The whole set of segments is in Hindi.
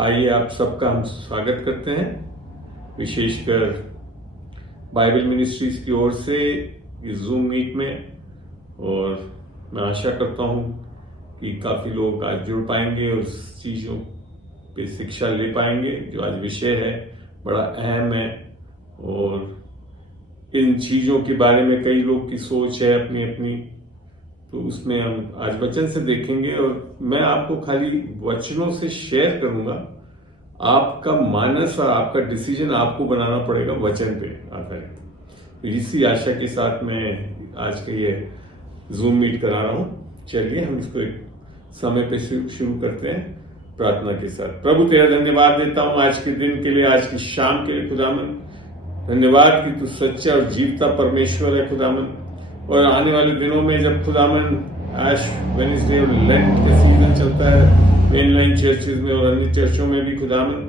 आइए आप सबका हम स्वागत करते हैं, विशेषकर बाइबल मिनिस्ट्रीज की ओर से इस जूम मीट में। और मैं आशा करता हूं कि काफ़ी लोग आज जुड़ पाएंगे और उस चीज़ों पे शिक्षा ले पाएंगे जो आज विषय है, बड़ा अहम है। और इन चीज़ों के बारे में कई लोग की सोच है अपनी अपनी, तो उसमें हम आज वचन से देखेंगे और मैं आपको खाली वचनों से शेयर करूंगा। आपका मानस और आपका डिसीजन आपको बनाना पड़ेगा वचन पे आधारित। तो इसी आशा के साथ मैं आज का ये जूम मीट करा रहा हूं। चलिए हम इसको एक समय पे शुरू करते हैं प्रार्थना के साथ। प्रभु तेरा धन्यवाद देता हूं आज के दिन के लिए, आज की शाम के लिए खुदावन। धन्यवाद कि तू सच्चा और जीवता परमेश्वर है खुदावन। और आने वाले दिनों में जब खुदावन ऐश वेडनेसडे और लेंट का सीजन चलता है मेनलाइन चर्चेज में और अन्य चर्चों में भी खुदावन,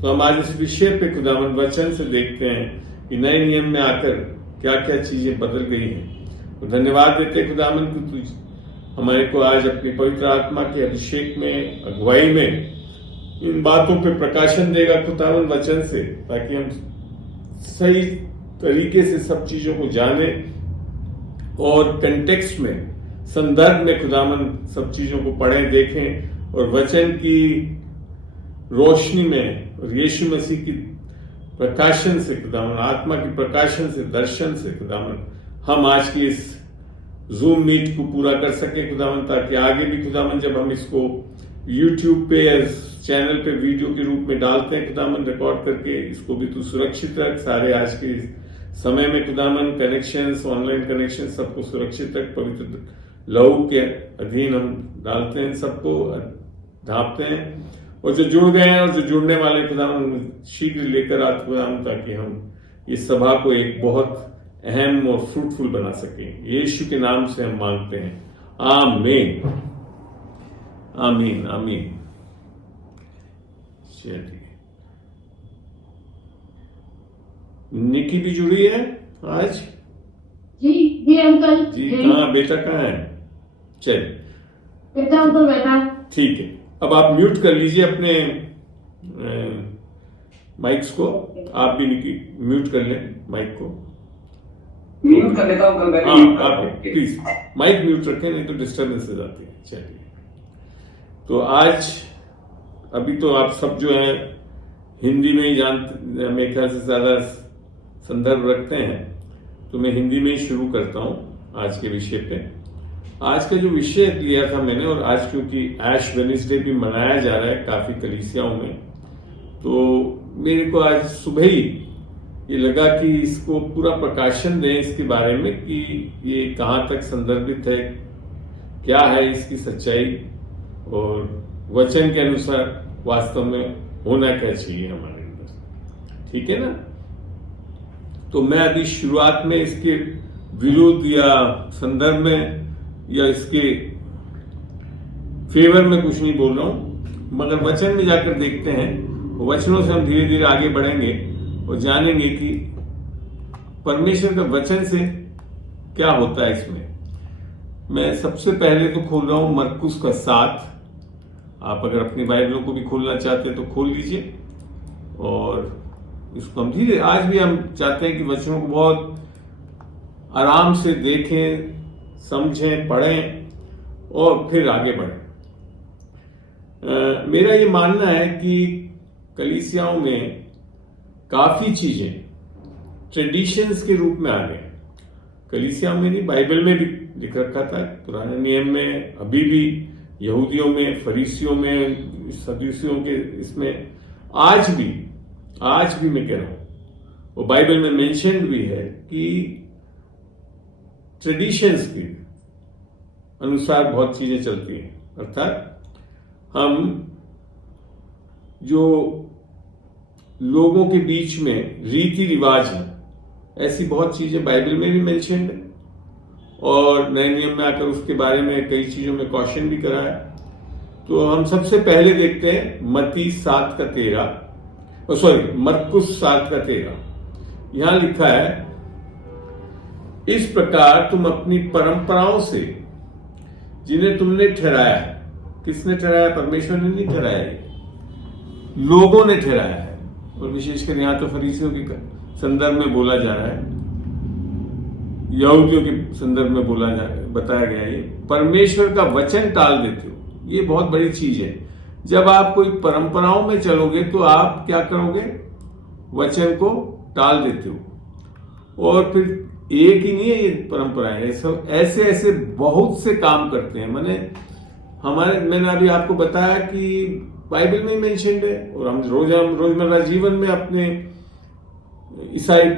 तो हम आज इस विषय पे खुदावन वचन से देखते हैं कि नए नियम में आकर क्या क्या चीजें बदल गई हैं। तो धन्यवाद देते खुदावन कि तू हमारे को आज अपनी पवित्र आत्मा के अभिषेक में, अगुवाई में इन बातों पे प्रकाशन देगा खुदावन वचन से, ताकि हम सही तरीके से सब चीजों को जाने और कंटेक्स्ट में, संदर्भ में खुदावन सब चीजों को पढ़ें, देखें और वचन की रोशनी में और यीशु मसीह की प्रकाशन से खुदावन, आत्मा की प्रकाशन से, दर्शन से खुदावन, हम आज की इस जूम मीट को पूरा कर सके खुदावन, ताकि आगे भी खुदावन जब हम इसको यूट्यूब पे या चैनल पे वीडियो के रूप में डालते हैं खुदावन रिकॉर्ड करके, इसको भी तू सुरक्षित रख। सारे आज के समय में खुदावन कनेक्शंस, ऑनलाइन कनेक्शन सबको सुरक्षित रख, पवित्र लहू के अधीन हम डालते हैं, सबको ढांपते हैं। और जो जुड़ गए हैं और जो जुड़ने वाले खुदावन शीघ्र लेकर आते खुदावन, ताकि हम इस सभा को एक बहुत अहम और फ्रूटफुल बना सकें। यीशु के नाम से हम मांगते हैं, आमीन आमीन आमीन। चलिए, निकी भी जुड़ी है आज? जी अंकल जी। कहाँ बेटा, कहाँ है? चलिए बेटा अंकल बैठा। ठीक है, अब आप म्यूट कर लीजिए अपने माइक्स को। आप भी निकी म्यूट कर लें माइक को। म्यूट कर लेता हूँ अंकल। हाँ, आप प्लीज माइक म्यूट रखें, नहीं तो डिस्टर्बेंसेस आती है। चलिए, तो आज अभी तो आप सब जो है हिंदी में ही जानते, मेरे ख्याल से ज्यादा संदर्भ रखते हैं, तो मैं हिंदी में ही शुरू करता हूं आज के विषय पे। आज का जो विषय लिया था मैंने, और आज क्योंकि ऐश वेडनेसडे भी मनाया जा रहा है काफी कलीसियाओं में, तो मेरे को आज सुबह ही ये लगा कि इसको पूरा प्रकाशन दें इसके बारे में कि ये कहाँ तक संदर्भित है, क्या है इसकी सच्चाई, और वचन के अनुसार वास्तव में होना क्या चाहिए हमारे अंदर। ठीक है ना? तो मैं अभी शुरुआत में इसके विरोध या संदर्भ में या इसके फेवर में कुछ नहीं बोल रहा हूं, मगर वचन में जाकर देखते हैं। वचनों से हम धीरे धीरे आगे बढ़ेंगे और जानेंगे कि परमेश्वर का वचन से क्या होता है इसमें। मैं सबसे पहले तो खोल रहा हूं मरकुस का 7। आप अगर अपनी बाइबलों को भी खोलना चाहते हैं तो खोल लीजिए। और इसको हम धीरे, आज भी हम चाहते हैं कि वचनों को बहुत आराम से देखें, समझें, पढ़ें और फिर आगे बढ़ें। मेरा ये मानना है कि कलीसियाओं में काफी चीजें ट्रेडिशंस के रूप में आ गए। कलीसियाओं में नहीं, बाइबल में भी लिख रखा था, पुराने नियम में, अभी भी यहूदियों में, फरीसियों में, सदूसियों के इसमें आज भी मैं कह रहा हूं, वो बाइबल में मेंशन्ड भी है कि ट्रेडिशंस के अनुसार बहुत चीजें चलती हैं। अर्थात हम जो लोगों के बीच में रीति रिवाज है, ऐसी बहुत चीजें बाइबल में भी मेंशन्ड है, और नए नियम में आकर उसके बारे में कई चीजों में क्वेश्चन भी करा है। तो हम सबसे पहले देखते हैं मत्ती 7 का 13, मरकुस 7 का 13। यहां लिखा है, इस प्रकार तुम अपनी परंपराओं से जिन्हें तुमने ठहराया है, किसने ठहराया? परमेश्वर ने नहीं ठहराया। लोगों ने ठहराया है, और विशेषकर यहां तो फरीसियों के संदर्भ में बोला जा रहा है, यहूदियों के संदर्भ में बताया गया है, परमेश्वर का वचन टाल देते हो। ये बहुत बड़ी चीज है। जब आप कोई परंपराओं में चलोगे तो आप क्या करोगे, वचन को टाल देते हो। और फिर एक ही नहीं है ये परंपराएं, ऐसे ऐसे बहुत से काम करते हैं। मैंने अभी आपको बताया कि बाइबल में मेंशन्ड है, और हम रोजमर्रा जीवन में अपने ईसाई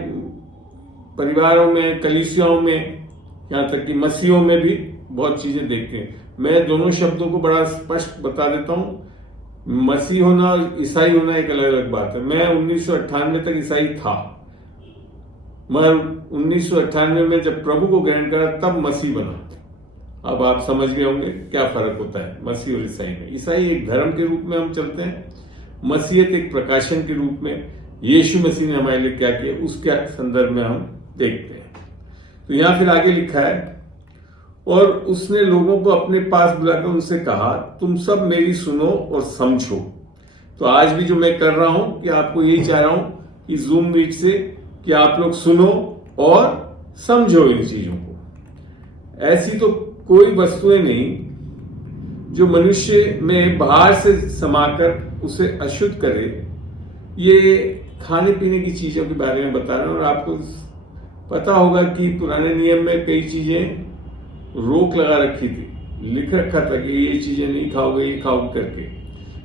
परिवारों में, कलीसियाओं में, यहाँ तक कि मसीहों में भी बहुत चीजें देखते हैं। मैं दोनों शब्दों को बड़ा स्पष्ट बता देता हूं। मसीह होना और ईसाई होना एक अलग अलग बात है। मैं 1998 तक ईसाई था, मगर 1998 में जब प्रभु को ग्रहण करा तब मसीह बना। अब आप समझ गए होंगे क्या फर्क होता है मसीह और ईसाई में। ईसाई एक धर्म के रूप में हम चलते हैं, मसीहत एक प्रकाशन के रूप में यीशु मसीह ने हमारे लिए क्या किया उसके संदर्भ में हम देखते हैं। तो यहां फिर आगे लिखा है, और उसने लोगों को अपने पास बुलाकर उनसे कहा, तुम सब मेरी सुनो और समझो। तो आज भी जो मैं कर रहा हूं कि आपको यही चाह रहा हूं कि जूम मीट से कि आप लोग सुनो और समझो इन चीजों को। ऐसी तो कोई वस्तुएं नहीं जो मनुष्य में बाहर से समाकर उसे अशुद्ध करे। ये खाने पीने की चीजों के बारे में बता रहे हैं, और आपको पता होगा कि पुराने नियम में कई चीजें रोक लगा रखी थी, लिख रखा था कि ये चीजें नहीं खाओगे, ये खाओगे करके।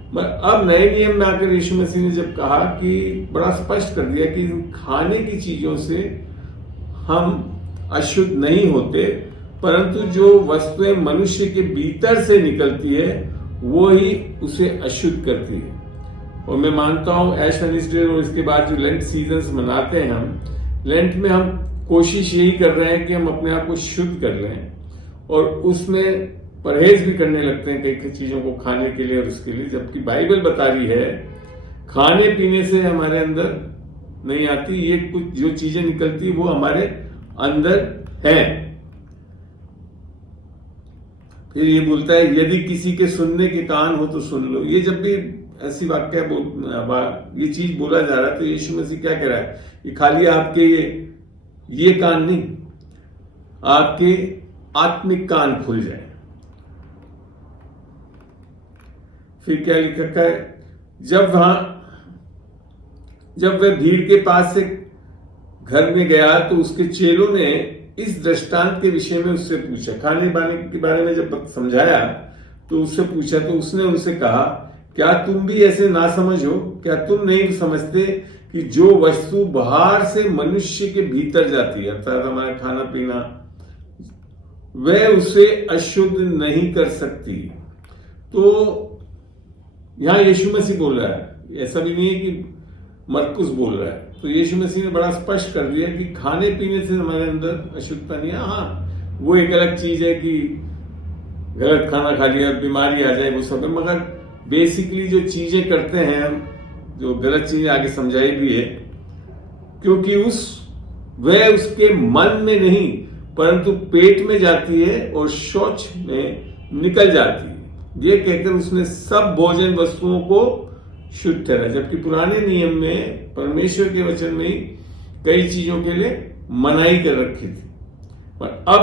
मगर अब नए नियम में आकर यीशु मसीह ने जब कहा कि बड़ा स्पष्ट कर दिया कि खाने की चीजों से हम अशुद्ध नहीं होते, परंतु जो वस्तुएं मनुष्य के भीतर से निकलती है वो ही उसे अशुद्ध करती है। और मैं मानता हूं ऐश वेडनेसडे और इसके बाद जो लेंट सीजन मनाते हैं, हम लेंट में हम कोशिश यही कर रहे हैं कि हम अपने आप को शुद्ध कर लें, और उसमें परहेज भी करने लगते हैं कई चीजों को खाने के लिए और उसके लिए। जबकि बाइबल बता रही है खाने पीने से हमारे अंदर नहीं आती, ये कुछ जो चीजें निकलती वो हमारे अंदर है। फिर ये बोलता है, यदि किसी के सुनने के कान हो तो सुन लो। ये जब भी ऐसी ये चीज बोला जा रहा है तो यीशु मसीह क्या कह रहा है, ये खाली आपके ये कान नहीं, आपके आत्मिक कान खुल जाए। फिर क्या लिखा है, जब वह भीड़ के पास से घर में गया तो उसके चेलों ने इस दृष्टांत के विषय में उससे पूछा। खाने पाने के बारे में जब समझाया तो उससे पूछा, तो उसने उनसे कहा, क्या तुम भी ऐसे ना समझ हो? क्या तुम नहीं समझते कि जो वस्तु बाहर से मनुष्य के भीतर जाती है, अर्थात हमारा खाना पीना, वह उसे अशुद्ध नहीं कर सकती। तो यहां यीशु मसीह बोल रहा है, ऐसा भी नहीं है कि मरकुस बोल रहा है। तो यीशु मसीह ने बड़ा स्पष्ट कर दिया कि खाने पीने से हमारे अंदर अशुद्धता नहीं है। हाँ, वो एक अलग चीज है कि गलत खाना खा लिया बीमारी आ जाए, वो सब है। मगर बेसिकली जो चीजें करते हैं हम, जो गलत चीजें आगे समझाई भी है, क्योंकि वह उसके मन में नहीं परंतु पेट में जाती है और शौच में निकल जाती है। ये कहकर उसने सब भोजन वस्तुओं को शुद्ध ठहरा। जबकि पुराने नियम में परमेश्वर के वचन में ही कई चीजों के लिए मनाही कर रखी थी, पर अब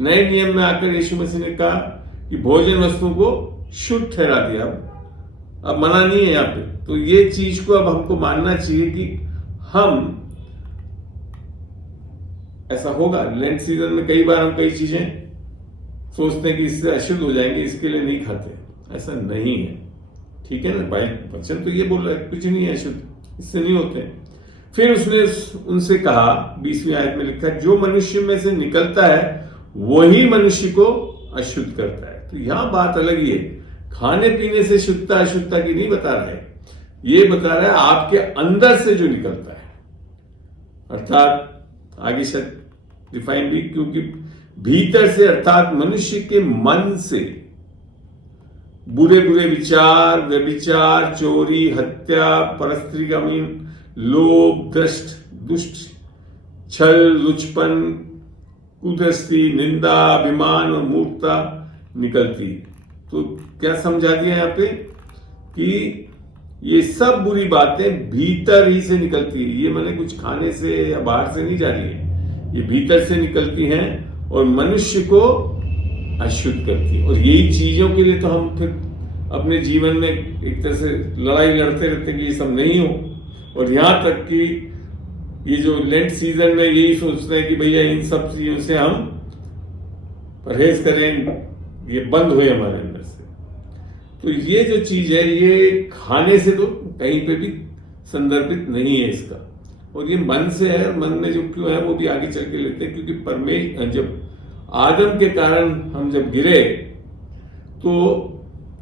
नए नियम में आकर यीशु मसीह ने कहा कि भोजन वस्तुओं को शुद्ध ठहरा दिया। अब मना नहीं है यहाँ पे। तो ये चीज को अब हमको मानना चाहिए कि हम, ऐसा होगा लेंट सीजन में कई बार हम कई चीजें सोचते हैं कि इससे अशुद्ध हो जाएंगे, इसके लिए नहीं खाते। ऐसा नहीं है, ठीक है ना। बाइबल वचन तो ये बोल रहा है कुछ नहीं है अशुद्ध, इससे नहीं होते। फिर उसने उनसे कहा, 20वीं आयत में लिखा है, जो मनुष्य में से निकलता है वही मनुष्य को अशुद्ध करता है। तो यहां बात अलग ही है, खाने पीने से शुद्धता अशुद्धता की नहीं बता रहा है, ये बता रहा है आपके अंदर से जो निकलता है। अर्थात आगे से डिफाइन भी, क्योंकि भीतर से अर्थात मनुष्य के मन से बुरे बुरे विचार, व्यभिचार, चोरी, हत्या, परस्त्रीगामी, लोभ, दुष्ट, छल, लुचपन, कुदृष्टि, निंदा, अभिमान और मूर्खता निकलती। तो क्या समझा दिया यहां पे कि ये सब बुरी बातें भीतर ही से निकलती है। ये मैंने कुछ खाने से या बाहर से नहीं जा रही है, ये भीतर से निकलती हैं और मनुष्य को अशुद्ध करती है। और यही चीजों के लिए तो हम फिर अपने जीवन में एक तरह से लड़ाई लड़ते रहते हैं कि ये सब नहीं हो। और यहां तक कि ये जो लेंट सीजन में यही सोचते हैं कि भैया इन सब चीजों से हम परहेज करें, ये बंद हुए हमारे अंदर से। तो ये जो चीज है ये खाने से तो कहीं पे भी संदर्भित नहीं है इसका, और ये मन से है। मन में जो क्यों है वो भी आगे चल के लेते हैं, क्योंकि परमेश्वर जब आदम के कारण हम जब गिरे तो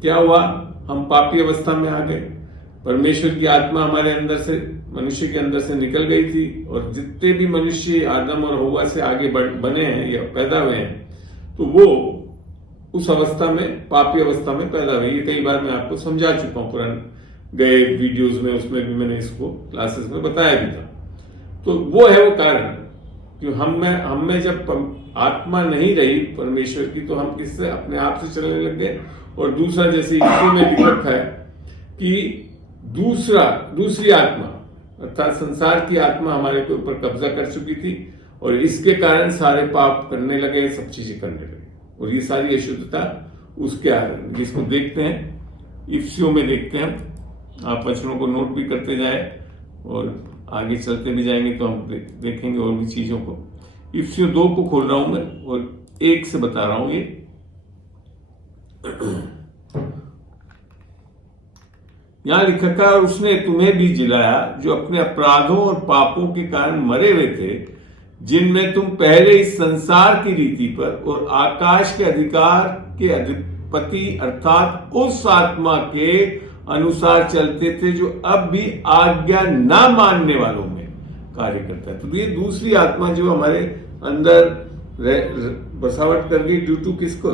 क्या हुआ, हम पापी अवस्था में आ गए। परमेश्वर की आत्मा हमारे अंदर से, मनुष्य के अंदर से निकल गई थी, और जितने भी मनुष्य आदम और हव्वा से आगे बने हैं या पैदा हुए हैं, तो वो उस अवस्था में, पापी अवस्था में पैदा हुए। ये कई बार मैं आपको समझा चुका हूं पुराने गए वीडियोस में, उसमें भी मैंने इसको क्लासेस में बताया भी था। तो वो है वो कारण कि हम में जब आत्मा नहीं रही परमेश्वर की, तो हम किससे, अपने आप से चलने लग गए। और दूसरा, जैसे यीशु में लिख रखा है कि दूसरी आत्मा अर्थात संसार की आत्मा हमारे के ऊपर कब्जा कर चुकी थी, और इसके कारण सारे पाप करने लगे, सब चीजें करने लगे, और ये सारी अशुद्धता उसके कारण। जिसको देखते हैं इफ्सियों में देखते हैं, आप वचनों को नोट भी करते जाए और आगे चलते भी जाएंगे तो हम देखेंगे और भी चीजों को। इफ्सियों 2 को खोल रहा हूं मैं और 1 से बता रहा हूं। ये यहां लिखा है, और उसने तुम्हें भी जिलाया जो अपने अपराधों और पापों के कारण मरे हुए थे, जिनमें तुम पहले इस संसार की रीति पर और आकाश के अधिकार के अधिपति अर्थात उस आत्मा के अनुसार चलते थे जो अब भी आज्ञा ना मानने वालों में कार्य करता है। तो ये दूसरी आत्मा जो हमारे अंदर बसावट कर गई ड्यू टू किसको,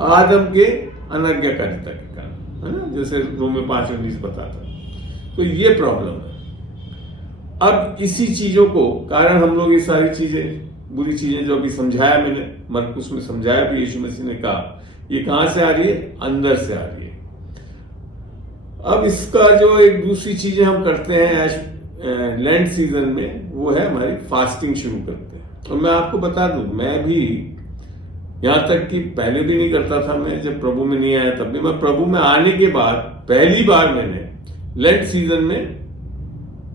आदम के अनाज्ञाकारिता के कारण, है ना, जैसे रोमे 5:19 बताता। तो ये प्रॉब्लम है। अब इसी चीजों को कारण हम लोग ये सारी चीजें, बुरी चीजें जो अभी समझाया मैंने, मरकुस में समझाया भी, यीशु मसीह ने कहा, ये कहां से आ रही है, अंदर से आ रही है। अब इसका जो एक दूसरी चीजें हम करते हैं लैंड सीजन में, वो है हमारी फास्टिंग शुरू करते हैं। और मैं आपको बता दूं, मैं भी यहां तक कि पहले भी नहीं करता था, मैं जब प्रभु में नहीं आया तब भी। मैं प्रभु में आने के बाद पहली बार मैंने लेंट सीजन में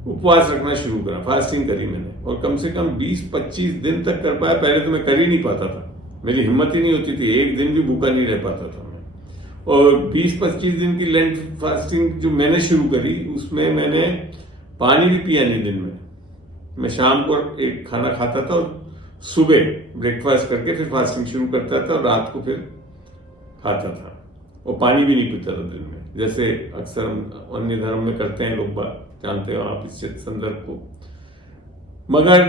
उपवास रखना शुरू करा, फास्टिंग करी मैंने, और कम से कम 20-25 दिन तक कर पाया। पहले तो मैं कर ही नहीं पाता था, मेरी हिम्मत ही नहीं होती थी, एक दिन भी भूखा नहीं रह पाता था मैं। और 20-25 दिन की लेंट फास्टिंग जो मैंने शुरू करी, उसमें मैंने पानी भी पिया नहीं दिन में। मैं शाम को एक खाना खाता था और सुबह ब्रेकफास्ट करके फिर फास्टिंग शुरू करता था, और रात को फिर खाता था, और पानी भी नहीं पीता था दिन में, जैसे अक्सर हम अन्य धर्म में करते हैं लोग, बात जानते हो आप इस संदर्भ को। मगर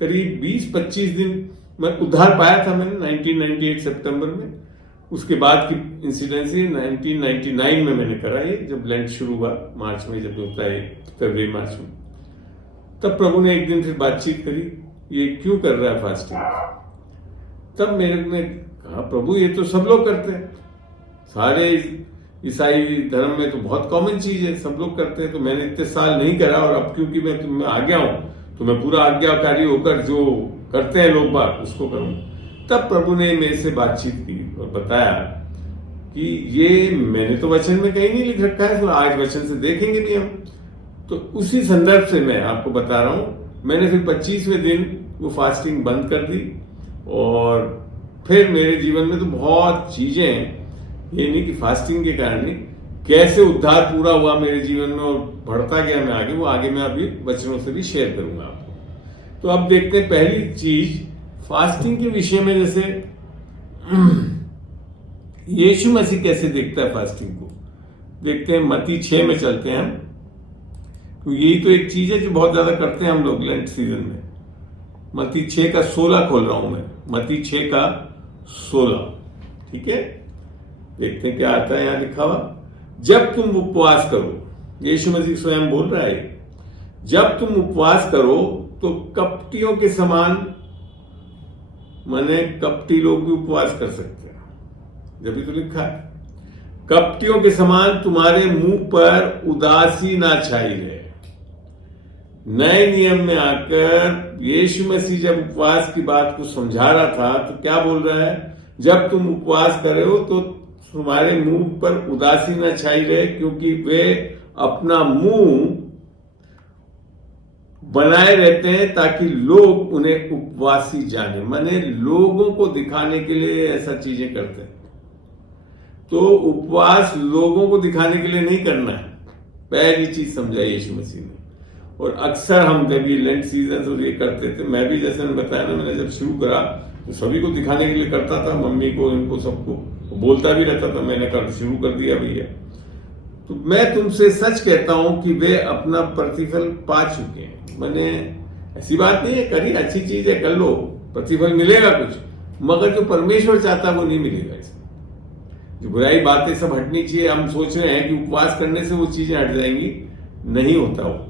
करीब 20-25 दिन मैं उद्धार पाया था मैंने 1998 सितंबर में। उसके बाद की इंसिडेंस 1999 में मैंने करा, ये जब लेंट शुरू हुआ मार्च में, जब होता है फरवरी मार्च में, तब प्रभु ने एक दिन फिर बातचीत करी, ये क्यों कर रहा है फास्टिंग। तब मैंने कहा, प्रभु ये तो सब लोग करते हैं, सारे ईसाई धर्म में तो बहुत कॉमन चीज है, सब लोग करते हैं। तो मैंने इतने साल नहीं करा, और अब क्योंकि मैं तुम में आ गया हूं, तो मैं पूरा आज्ञाकारी होकर जो करते हैं लोग बात उसको करूं। तब प्रभु ने मेरे से बातचीत की और बताया कि ये मैंने तो वचन में कहीं नहीं लिख रखा है, तो आज वचन से देखेंगे भी हम। तो उसी संदर्भ से मैं आपको बता रहा हूं। मैंने फिर 25वें दिन वो फास्टिंग बंद कर दी, और फिर मेरे जीवन में तो बहुत चीजें, ये नहीं कि फास्टिंग के कारण नहीं, कैसे उद्धार पूरा हुआ मेरे जीवन में और बढ़ता गया मैं आगे, वो आगे मैं अभी वचनों से भी शेयर करूंगा आपको। तो अब देखते हैं पहली चीज फास्टिंग के विषय में, जैसे यीशु मसीह कैसे देखता है फास्टिंग को, देखते हैं। मत्ती 6 में चलते हैं हम, तो यही तो एक चीज है जो बहुत ज्यादा करते हैं हम लोग लेंट सीजन में। मत्ती 6 का 16 खोल रहा हूं मैं, मत्ती 6 का 16, ठीक है। देखते हैं क्या आता है यहां लिखा हुआ। जब तुम उपवास करो, यीशु मसीह स्वयं बोल रहा है, जब तुम उपवास करो तो कपटियों के समान, माने कपटी लोग भी उपवास कर सकते हैं, जब भी तो लिखा है, कपटियों के समान तुम्हारे मुंह पर उदासी ना छाई रहे। नए नियम में आकर यीशु मसीह जब उपवास की बात को समझा रहा था तो क्या बोल रहा है, जब तुम उपवास करे हो तो तुम्हारे मुंह पर उदासी ना छाई रहे, क्योंकि वे अपना मुंह बनाए रहते हैं ताकि लोग उन्हें उपवासी जाने। माने लोगों को दिखाने के लिए ऐसा चीजें करते हैं। तो उपवास लोगों को दिखाने के लिए नहीं करना है, पहली चीज समझाई यीशु मसीह ने। और अक्सर हम जब ये लेंट सीजन और ये करते थे, मैं भी जैसे मैंने बताया ना, मैंने जब शुरू करा तो सभी को दिखाने के लिए करता था, मम्मी को, इनको, सबको बोलता भी रहता था, मैंने शुरू कर दिया भैया। तो मैं तुमसे सच कहता हूं कि वे अपना प्रतिफल पा चुके हैं। मैंने ऐसी बात नहीं है, करी अच्छी चीज है, कर लो, प्रतिफल मिलेगा कुछ, मगर जो परमेश्वर चाहता है वो नहीं मिलेगा। इसमें जो बुराई बातें सब हटनी चाहिए। हम सोच रहे हैं कि उपवास करने से वो चीजें हट जाएंगी, नहीं होता वो।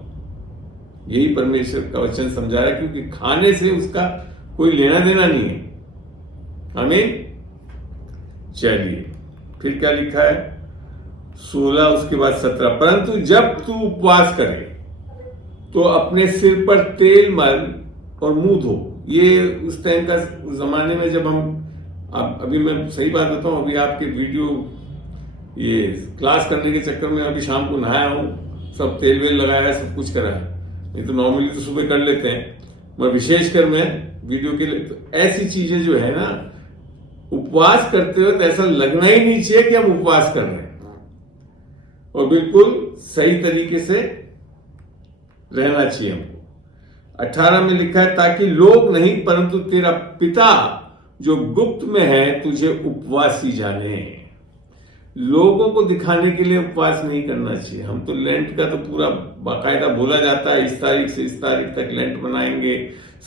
यही परमेश्वर का वचन समझा रहा है, क्योंकि खाने से उसका कोई लेना देना नहीं है। हमें चलिए फिर क्या लिखा है 16 उसके बाद 17, परंतु जब तू उपवास करे तो अपने सिर पर तेल मल और मुंह धो। ये उस टाइम का जमाने में जब हम अभी मैं सही बात बताऊं, अभी आपके वीडियो ये क्लास करने के चक्कर में अभी शाम को नहाया हूं, सब तेल वेल लगाया है, सब कुछ करा है। नहीं तो नॉर्मली तो सुबह कर लेते हैं, मगर विशेषकर मैं वीडियो के लिए। तो ऐसी चीजें जो है ना, उपवास करते हुए तो ऐसा लगना ही नहीं चाहिए कि हम उपवास कर रहे हैं, और बिल्कुल सही तरीके से रहना चाहिए हमको। 18 में लिखा है, ताकि लोग नहीं परंतु तेरा पिता जो गुप्त में है तुझे उपवासी जाने। लोगों को दिखाने के लिए उपवास नहीं करना चाहिए। हम तो लेंट का तो पूरा बाकायदा बोला जाता है, इस तारीख से इस तारीख तक लेंट बनाएंगे,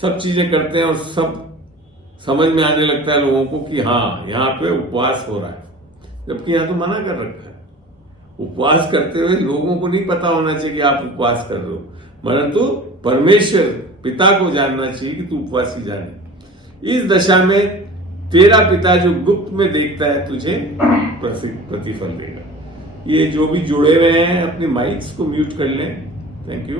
सब चीजें करते हैं, और सब समझ में आने लगता है लोगों को कि हाँ यहाँ पे उपवास हो रहा है, जबकि यहाँ तो मना कर रखा है। उपवास करते हुए लोगों को नहीं पता होना चाहिए कि आप उपवास कर रहे हो, मगर तो परमेश्वर पिता को जानना चाहिए कि तू उपवासी जाने। इस दशा में तेरा पिता जो गुप्त में देखता है तुझे प्रतिफल देगा। ये जो भी जुड़े हुए हैं अपने माइक्स को म्यूट कर लें, थैंक यू।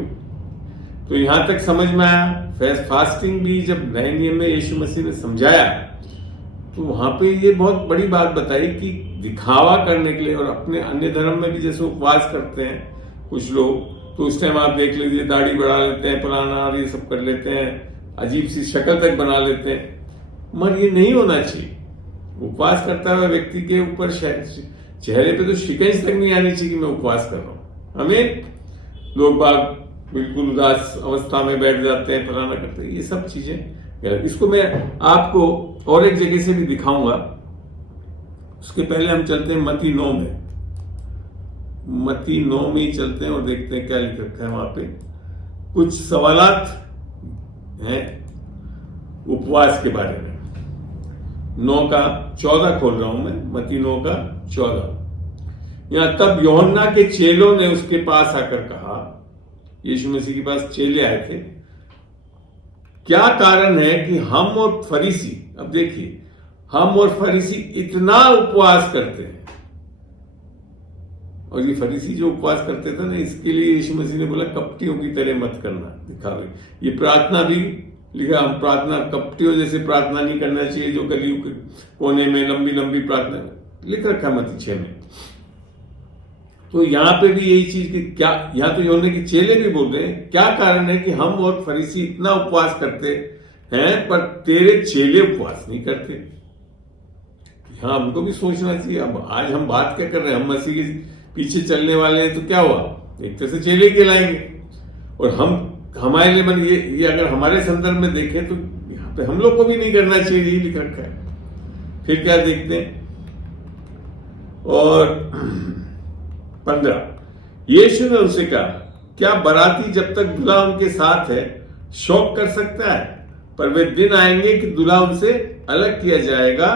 तो यहां तक समझ में आया। फास्टिंग भी जब नए नियम में यीशु मसीह ने समझाया तो वहां पे ये बहुत बड़ी बात बताई कि दिखावा करने के लिए, और अपने अन्य धर्म में भी जैसे उपवास करते हैं कुछ लोग, तो उस टाइम आप देख लीजिए दाढ़ी बढ़ा लेते हैं, फलाना और ये सब कर लेते हैं, अजीब सी शक्ल तक बना लेते हैं, मगर ये नहीं होना चाहिए। उपवास करता हुआ व्यक्ति के ऊपर चेहरे पे तो शिकंज तक नहीं आनी चाहिए कि मैं उपवास कर रहा हूं। हमें लोग बाग बिल्कुल उदास अवस्था में बैठ जाते हैं, फलाना करते हैं, ये सब चीजें गलत। इसको मैं आपको और एक जगह से भी दिखाऊंगा। उसके पहले हम चलते हैं मत्ती 9 में। मत्ती 9 में ही चलते हैं और देखते हैं क्या लिख रखा है वहां पे। कुछ सवालात हैं उपवास के बारे में। 9 का 14 खोल रहा हूं मैं, मत्ती 9 का 14। यहां तब यूहन्ना के चेलों ने उसके पास आकर कहा, यीशु मसीह के पास चेले आए थे, क्या कारण है कि हम और फरीसी, अब देखिए, हम और फरीसी इतना उपवास करते हैं। और ये फरीसी जो उपवास करते थे ना, इसके लिए यीशु मसीह ने बोला कपटियों की तरह मत करना, दिखावे। ये प्रार्थना भी लिखा, हम प्रार्थना कपटियों जैसे प्रार्थना नहीं करना चाहिए, जो कलयुग के कोने में लंबी लंबी प्रार्थना लिख रखा मत्ती 6 में। तो यहां पे भी यही चीज कि क्या, यहां तो यूहन्ना के चेले भी बोल रहे हैं, क्या कारण है कि हम और फरीसी इतना उपवास करते हैं पर तेरे चेले उपवास नहीं करते। हाँ, हमको भी सोचना चाहिए। अब आज हम बात क्या कर रहे हैं, हम मसीह के पीछे चलने वाले हैं, तो क्या हुआ, एक तरह से चेले कहलाएंगे। और हम हमारे लिए मन ये अगर हमारे संदर्भ में देखें तो यहाँ पे हम लोग को भी नहीं करना चाहिए, यही लिख रखा है। फिर क्या देखते हैं, और 15, यीशु ने उनसे कहा, क्या बाराती जब तक दूल्हा उनके साथ है शौक कर सकता है, पर वे दिन आएंगे कि दूल्हा उनसे अलग किया जाएगा,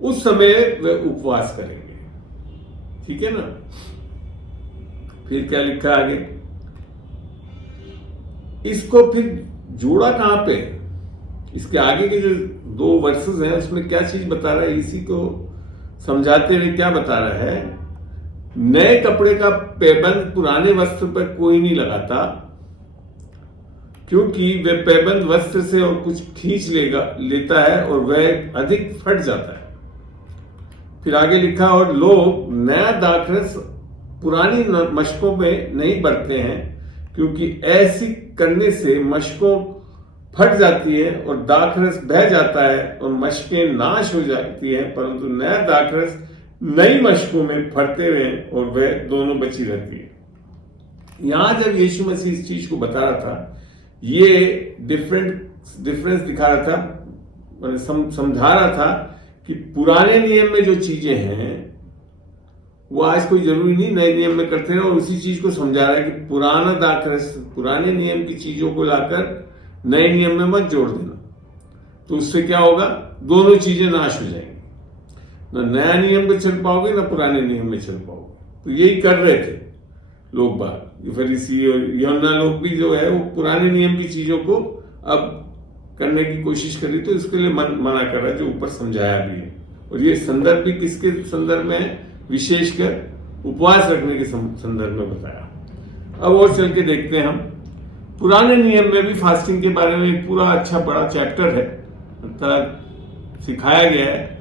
उस समय वे उपवास करेंगे। ठीक है ना। फिर क्या लिखा आगे, इसको फिर जोड़ा कहां पे, इसके आगे के जो 2 वर्सेस हैं उसमें क्या चीज बता रहा है, इसी को समझाते हुए क्या बता रहा है, नए कपड़े का पैबंद पुराने वस्त्र पर कोई नहीं लगाता, क्योंकि वह पैबंद वस्त्र से और कुछ खींच लेता है और वह अधिक फट जाता है। फिर आगे लिखा, और लोग नया दाखरस पुरानी मशकों में नहीं बरतते हैं, क्योंकि ऐसी करने से मशकों फट जाती है और दाखरस बह जाता है और मशकें नाश हो जाती है, परंतु नया दाखरस नई मशकों में फटते हुए और वह दोनों बची रहती है। यहां जब यीशु मसीह इस चीज को बता रहा था, ये डिफरेंस दिखा रहा था, समझा रहा था कि पुराने नियम में जो चीजें हैं वो आज कोई जरूरी नहीं नए नियम में करते हैं, और उसी चीज को समझा रहा है कि पुराना दाखरस पुराने नियम की चीजों को लाकर नए नियम में मत जोड़ देना, तो उससे क्या होगा, दोनों चीजें नाश हो जाएंगी, ना नया नियम में चल पाओगे ना पुराने नियम में चल पाओगे। तो यही कर रहे थे लोग बात, फरीसी और यूहन्ना लोग भी जो है वो पुराने नियम की चीजों को अब करने की कोशिश करी, तो इसके लिए मना कर रहा है, जो ऊपर समझाया भी है। और ये संदर्भ भी किसके संदर्भ में है, विशेषकर उपवास रखने के संदर्भ में बताया। अब और चल के देखते हैं हम, पुराने नियम में भी फास्टिंग के बारे में एक पूरा अच्छा बड़ा चैप्टर है, अर्थात सिखाया गया है,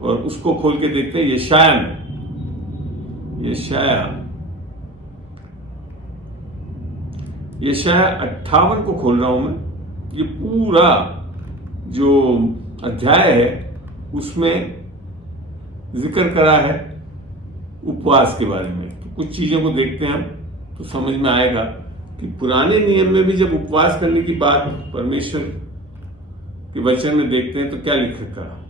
और उसको खोल के देखते हैं यशाया में। यशाया 58 को खोल रहा हूं मैं। ये पूरा जो अध्याय है उसमें जिक्र करा है उपवास के बारे में। तो कुछ चीजों को देखते हैं हम, तो समझ में आएगा कि पुराने नियम में भी जब उपवास करने की बात परमेश्वर के वचन में देखते हैं तो क्या लिखा था।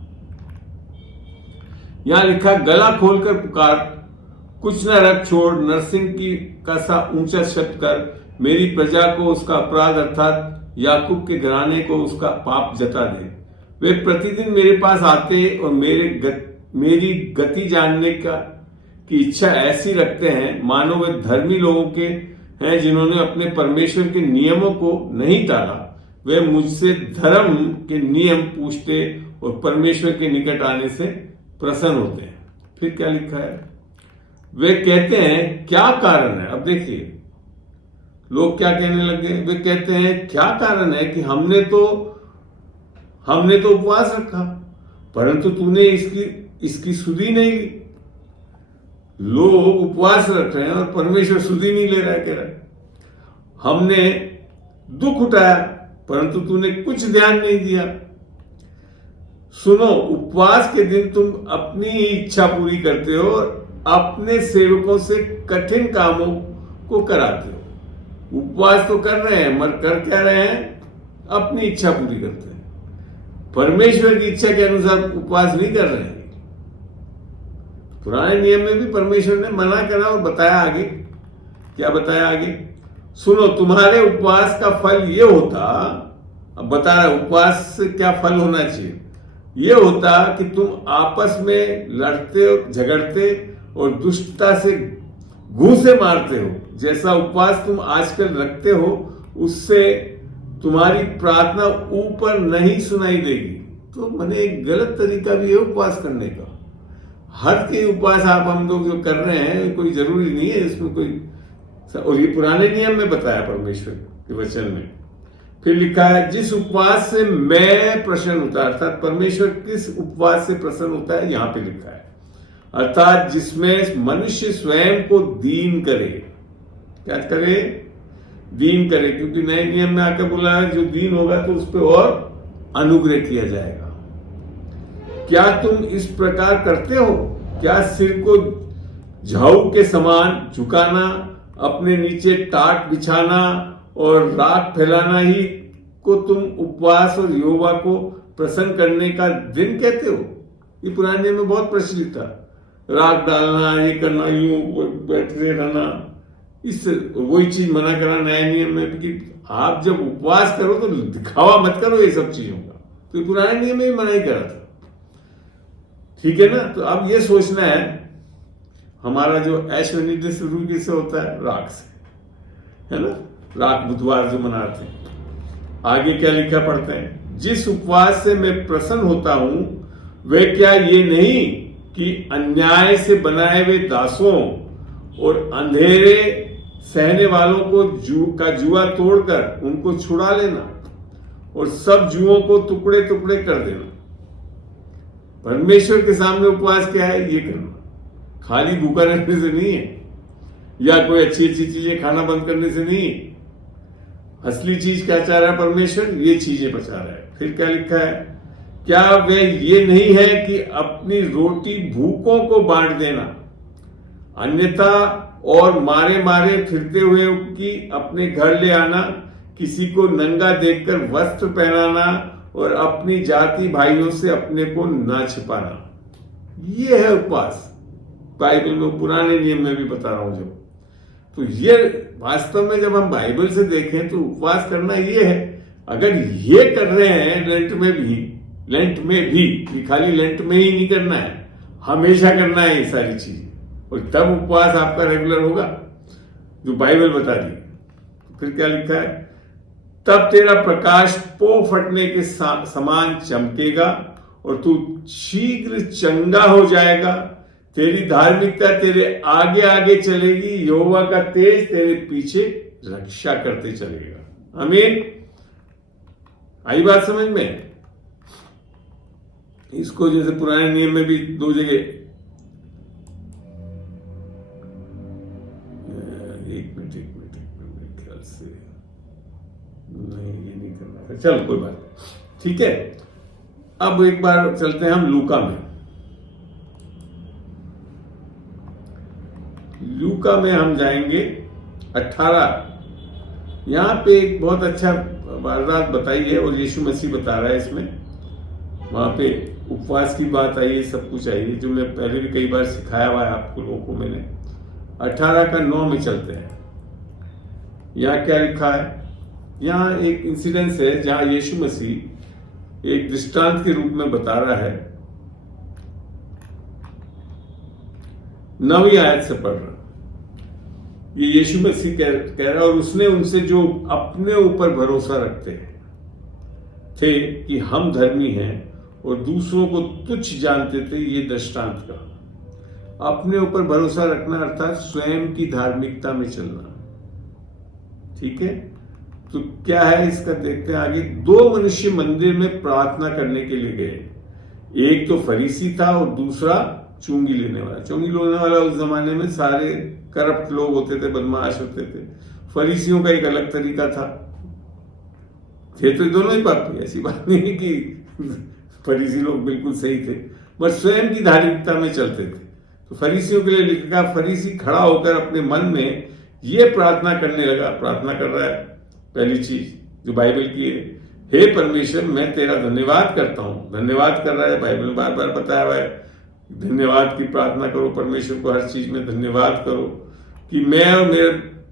यहां लिखा, गला खोलकर पुकार, कुछ न रख छोड़, नरसिंह की का सा ऊंचा शब्द कर, मेरी प्रजा को उसका अपराध अर्थात याकूब के घराने को उसका पाप जता दे। वे प्रतिदिन मेरे पास आते और मेरी गति जानने की इच्छा ऐसी रखते हैं मानो वे धर्मी लोगों के हैं जिन्होंने अपने परमेश्वर के नियमों को नहीं टाला। वे मुझसे धर्म के नियम पूछते और परमेश्वर के निकट आने से प्रसन्न होते हैं। फिर क्या लिखा है, वे कहते हैं क्या कारण है। अब देखिए लोग क्या कहने लगे, वे कहते हैं क्या कारण है कि हमने तो उपवास रखा परंतु तूने इसकी सुधि नहीं ली। लोग उपवास रख रहे हैं और परमेश्वर सुधि नहीं ले रहा है, कह रहा है हमने दुख उठाया परंतु तूने कुछ ध्यान नहीं दिया। सुनो, उपवास के दिन तुम अपनी इच्छा पूरी करते हो और अपने सेवकों से कठिन कामों को कराते हो। उपवास तो कर रहे हैं मगर कर क्या रहे हैं, अपनी इच्छा पूरी करते हैं, परमेश्वर की इच्छा के अनुसार उपवास नहीं कर रहे हैं। पुराने नियम में भी परमेश्वर ने मना करा और बताया आगे, क्या बताया आगे, सुनो तुम्हारे उपवास का फल ये होता, अब बता रहा उपवास से क्या फल होना चाहिए, ये होता कि तुम आपस में लड़ते झगड़ते और दुष्टता से घूंसे मारते हो। जैसा उपवास तुम आजकल रखते हो उससे तुम्हारी प्रार्थना ऊपर नहीं सुनाई देगी। तो मैंने एक गलत तरीका भी है उपवास करने का। हर के उपवास आप हम लोग जो कर रहे हैं कोई जरूरी नहीं है इसमें कोई, और ये पुराने नियम में बताया परमेश्वर के वचन में। फिर लिखा है जिस उपवास से मैं प्रसन्न होता है, अर्थात परमेश्वर किस उपवास से प्रसन्न होता है यहां पे लिखा है, अर्थात जिसमें मनुष्य स्वयं को दीन करे। क्या करे, दीन करे, क्योंकि नए नियम में आकर बोला है जो दीन होगा तो उस पर और अनुग्रह किया जाएगा। क्या तुम इस प्रकार करते हो, क्या सिर को झाऊ के समान झुकाना, अपने नीचे टाट बिछाना और राख फैलाना ही को तुम उपवास और यहोवा को प्रसन्न करने का दिन कहते हो। ये पुराने नियम में बहुत प्रचलित था, राख डालना, ये करना, यूं बैठे रहना, इससे वही चीज मना करना नए नियम में कि आप जब उपवास करो तो दिखावा मत करो ये सब चीजों का। तो पुराने नियम में ही मना ही करा था, ठीक है ना। तो अब ये सोचना है हमारा जो ऐश्वर्य शुरू किससे होता है, राख से, है ना, राख बुधवार जो मनाते हैं। आगे क्या लिखा पढ़ते हैं, जिस उपवास से मैं प्रसन्न होता हूं वे क्या ये नहीं कि अन्याय से बनाए हुए दासों और अंधेरे सहने वालों को जुआ तोड़कर उनको छुड़ा लेना और सब जुओं को टुकड़े टुकड़े कर देना। परमेश्वर के सामने उपवास क्या है? ये करना। खाली भूखा रहने से नहीं है, या कोई अच्छी अच्छी चीजें खाना बंद करने से नहीं है। असली चीज क्या चाह रहा है परमेश्वर? ये चीजें बचा रहा है। फिर क्या लिखा है? क्या वह ये नहीं है कि अपनी रोटी भूखों को बांट देना, अन्यथा और मारे मारे फिरते हुए की अपने घर ले आना, किसी को नंगा देखकर वस्त्र पहनाना और अपनी जाति भाइयों से अपने को ना छिपाना। ये है उपवास। बाइबल में पुराने नियम में भी बता रहा हूं जब, तो ये वास्तव में जब हम बाइबल से देखें तो उपवास करना ये है। अगर ये कर रहे हैं लेंट में भी, ये खाली लेंट में ही नहीं करना है, हमेशा करना है ये सारी चीज, और तब उपवास आपका रेगुलर होगा जो बाइबल बता दी। फिर क्या लिखा है? तब तेरा प्रकाश पो फटने के समान चमकेगा और तू शीघ्र चंगा हो जाएगा। तेरी धार्मिकता तेरे आगे आगे चलेगी, यहोवा का तेज तेरे पीछे रक्षा करते चलेगा। आमीन। आई बात समझ में? इसको जैसे पुराने नियम में भी 2 जगह, एक मिनट मेरे ख्याल से नहीं, ये नहीं करना है। चलो कोई बात नहीं, ठीक है। अब एक बार चलते हैं हम लूका में। लूका में हम जाएंगे 18। यहां पे एक बहुत अच्छा वारदात बताई है और यीशु मसीह बता रहा है इसमें। वहां पे उपवास की बात आई है, सब कुछ आई है, जो मैं पहले भी कई बार सिखाया हुआ है आपको लोगों को मैंने। 18 का 9 में चलते हैं। यहां क्या लिखा है? यहां एक इंसिडेंस है जहां यीशु मसीह एक दृष्टांत के रूप में बता रहा है। 9वीं आयत से पढ़ रहा। ये यीशु मसीह कह रहा है, और उसने उनसे जो अपने ऊपर भरोसा रखते थे कि हम धर्मी हैं और दूसरों को तुच्छ जानते थे, ये दृष्टांत का। अपने ऊपर भरोसा रखना अर्थात स्वयं की धार्मिकता में चलना। ठीक है, तो क्या है इसका देखते हैं आगे। 2 मनुष्य मंदिर में प्रार्थना करने के लिए गए। एक तो फरीसी था और दूसरा चुंगी लेने वाला। चुंगी लेने वाला उस जमाने में सारे करप्ट लोग होते थे, बदमाश होते थे। फरीसियों का एक अलग तरीका था। थे तो दोनों ही पापी, ऐसी बात नहीं है कि फरीसी लोग बिल्कुल सही थे, बस स्वयं की धार्मिकता में चलते थे। तो फरीसियों के लिए लिखा, फरीसी खड़ा होकर अपने मन में ये प्रार्थना करने लगा। प्रार्थना कर रहा है, पहली चीज जो बाइबल की है, हे परमेश्वर मैं तेरा धन्यवाद करता हूं। धन्यवाद कर रहा है, बाइबल में बार बार बताया हुआ है धन्यवाद की प्रार्थना करो, परमेश्वर को हर चीज में धन्यवाद करो कि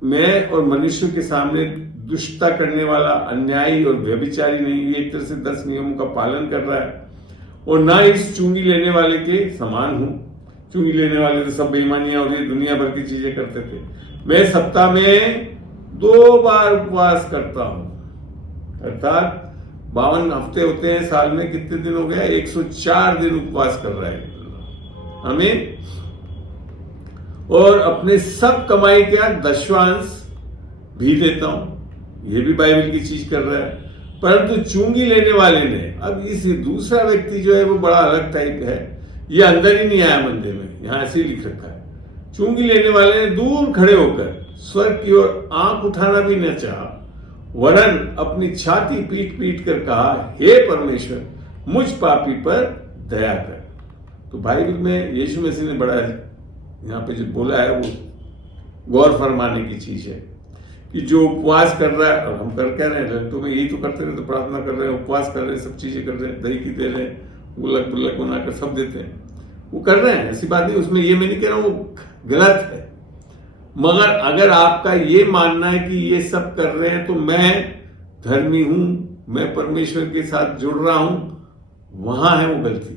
मैं और मनुष्य के सामने दुष्टता करने वाला, अन्यायी और व्यभिचारी नहीं। ये एक तरह से 10 नियमों का पालन कर रहा है, और ना इस चुंगी लेने वाले के समान हूं। चुंगी लेने वाले तो सब बेईमानियां और ये दुनिया भर की चीजें करते थे। मैं सप्ताह में 2 बार उपवास करता हूं, अर्थात 52 हफ्ते होते हैं साल में। कितने दिन हो गया? 104 दिन उपवास कर रहा है हमें। और अपने सब कमाई का 10वांश भी देता हूं। ये भी बाइबल की चीज कर रहा है। परंतु चुंगी लेने वाले ने, अब इस दूसरा व्यक्ति जो है वो बड़ा अलग टाइप है, ये अंदर ही नहीं आया मंदिर में, यहां ऐसे ही लिख रखा है। चुंगी लेने वाले ने दूर खड़े होकर स्वर्ग की ओर आंख उठाना भी न चाहा, वरन अपनी छाती पीट पीट कर कहा, हे परमेश्वर मुझ पापी पर दया कर। तो बाइबल में यीशु मसीह ने बड़ा यहाँ पे जो बोला है वो गौर फरमाने की चीज है कि जो उपवास कर रहा है, और हम कर कह रहे हैं तो मैं यही तो करते रहे, तो प्रार्थना कर रहे हैं, उपवास कर रहे हैं, सब चीजें कर रहे हैं, दही की दे रहे हैं, गुल्लक बुल्लक बनाकर सब देते हैं, वो कर रहे हैं, ऐसी बात नहीं। उसमें ये मैं नहीं कह रहा हूं वो गलत है, मगर अगर आपका ये मानना है कि ये सब कर रहे हैं तो मैं धर्मी हूं, मैं परमेश्वर के साथ जुड़ रहा हूं, वहां है वो गलती।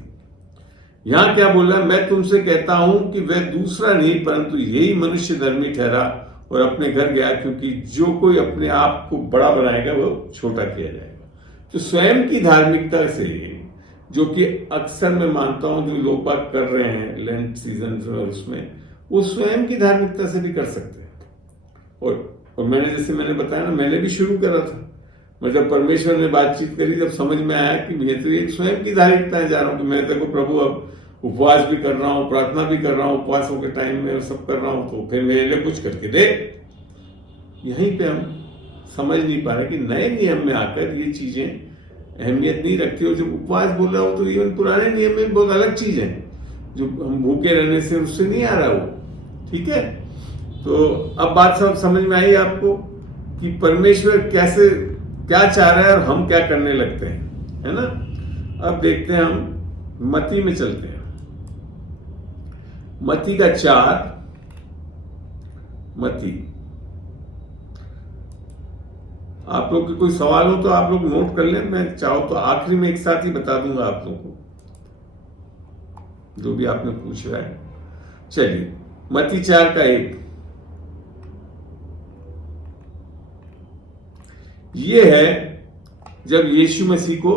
यहां क्या बोल रहा है? मैं तुमसे कहता हूं कि वह दूसरा नहीं परंतु यही मनुष्य धर्मी ठहरा और अपने घर गया, क्योंकि जो कोई अपने आप को बड़ा बनाएगा वो छोटा किया जाएगा। तो स्वयं की धार्मिकता से जो कि अक्सर मैं मानता हूं जो लोग बात कर रहे हैं लेंट सीजन में, उसमें वो स्वयं की धार्मिकता से भी कर सकते हैं। और मैंने जैसे मैंने बताया ना, मैंने भी शुरू करा था, मतलब परमेश्वर ने बातचीत करी, जब समझ में आया कि मैं तो एक स्वयं की धार्मिकता है जा रहा हूं कि मैं देखो प्रभु अब उपवास भी कर रहा हूं, प्रार्थना भी कर रहा हूं, उपवासों के टाइम में सब कर रहा हूं, तो फिर मेरे लिए कुछ करके दे। यहीं पे हम समझ नहीं पा रहे कि नए नियम में आकर ये चीजें अहमियत नहीं रखती। और जब उपवास बोल रहा हो तो इवन पुराने नियम में बहुत अलग चीज है, जो हम भूखे रहने से उससे नहीं आ रहा वो, ठीक है। तो अब बात सब समझ में आई आपको कि परमेश्वर कैसे क्या चाह रहा है और हम क्या करने लगते हैं, है ना। अब देखते हैं, हम मत्ती में चलते हैं। मत्ती का 4, मत्ती। आप लोग के कोई सवाल हो तो आप लोग नोट कर लें, मैं चाहो तो आखिरी में एक साथ ही बता दूंगा आप लोगों को जो भी आपने पूछ रहा है। चलिए, मत्ती 4 का 1। ये है जब यीशु मसीह को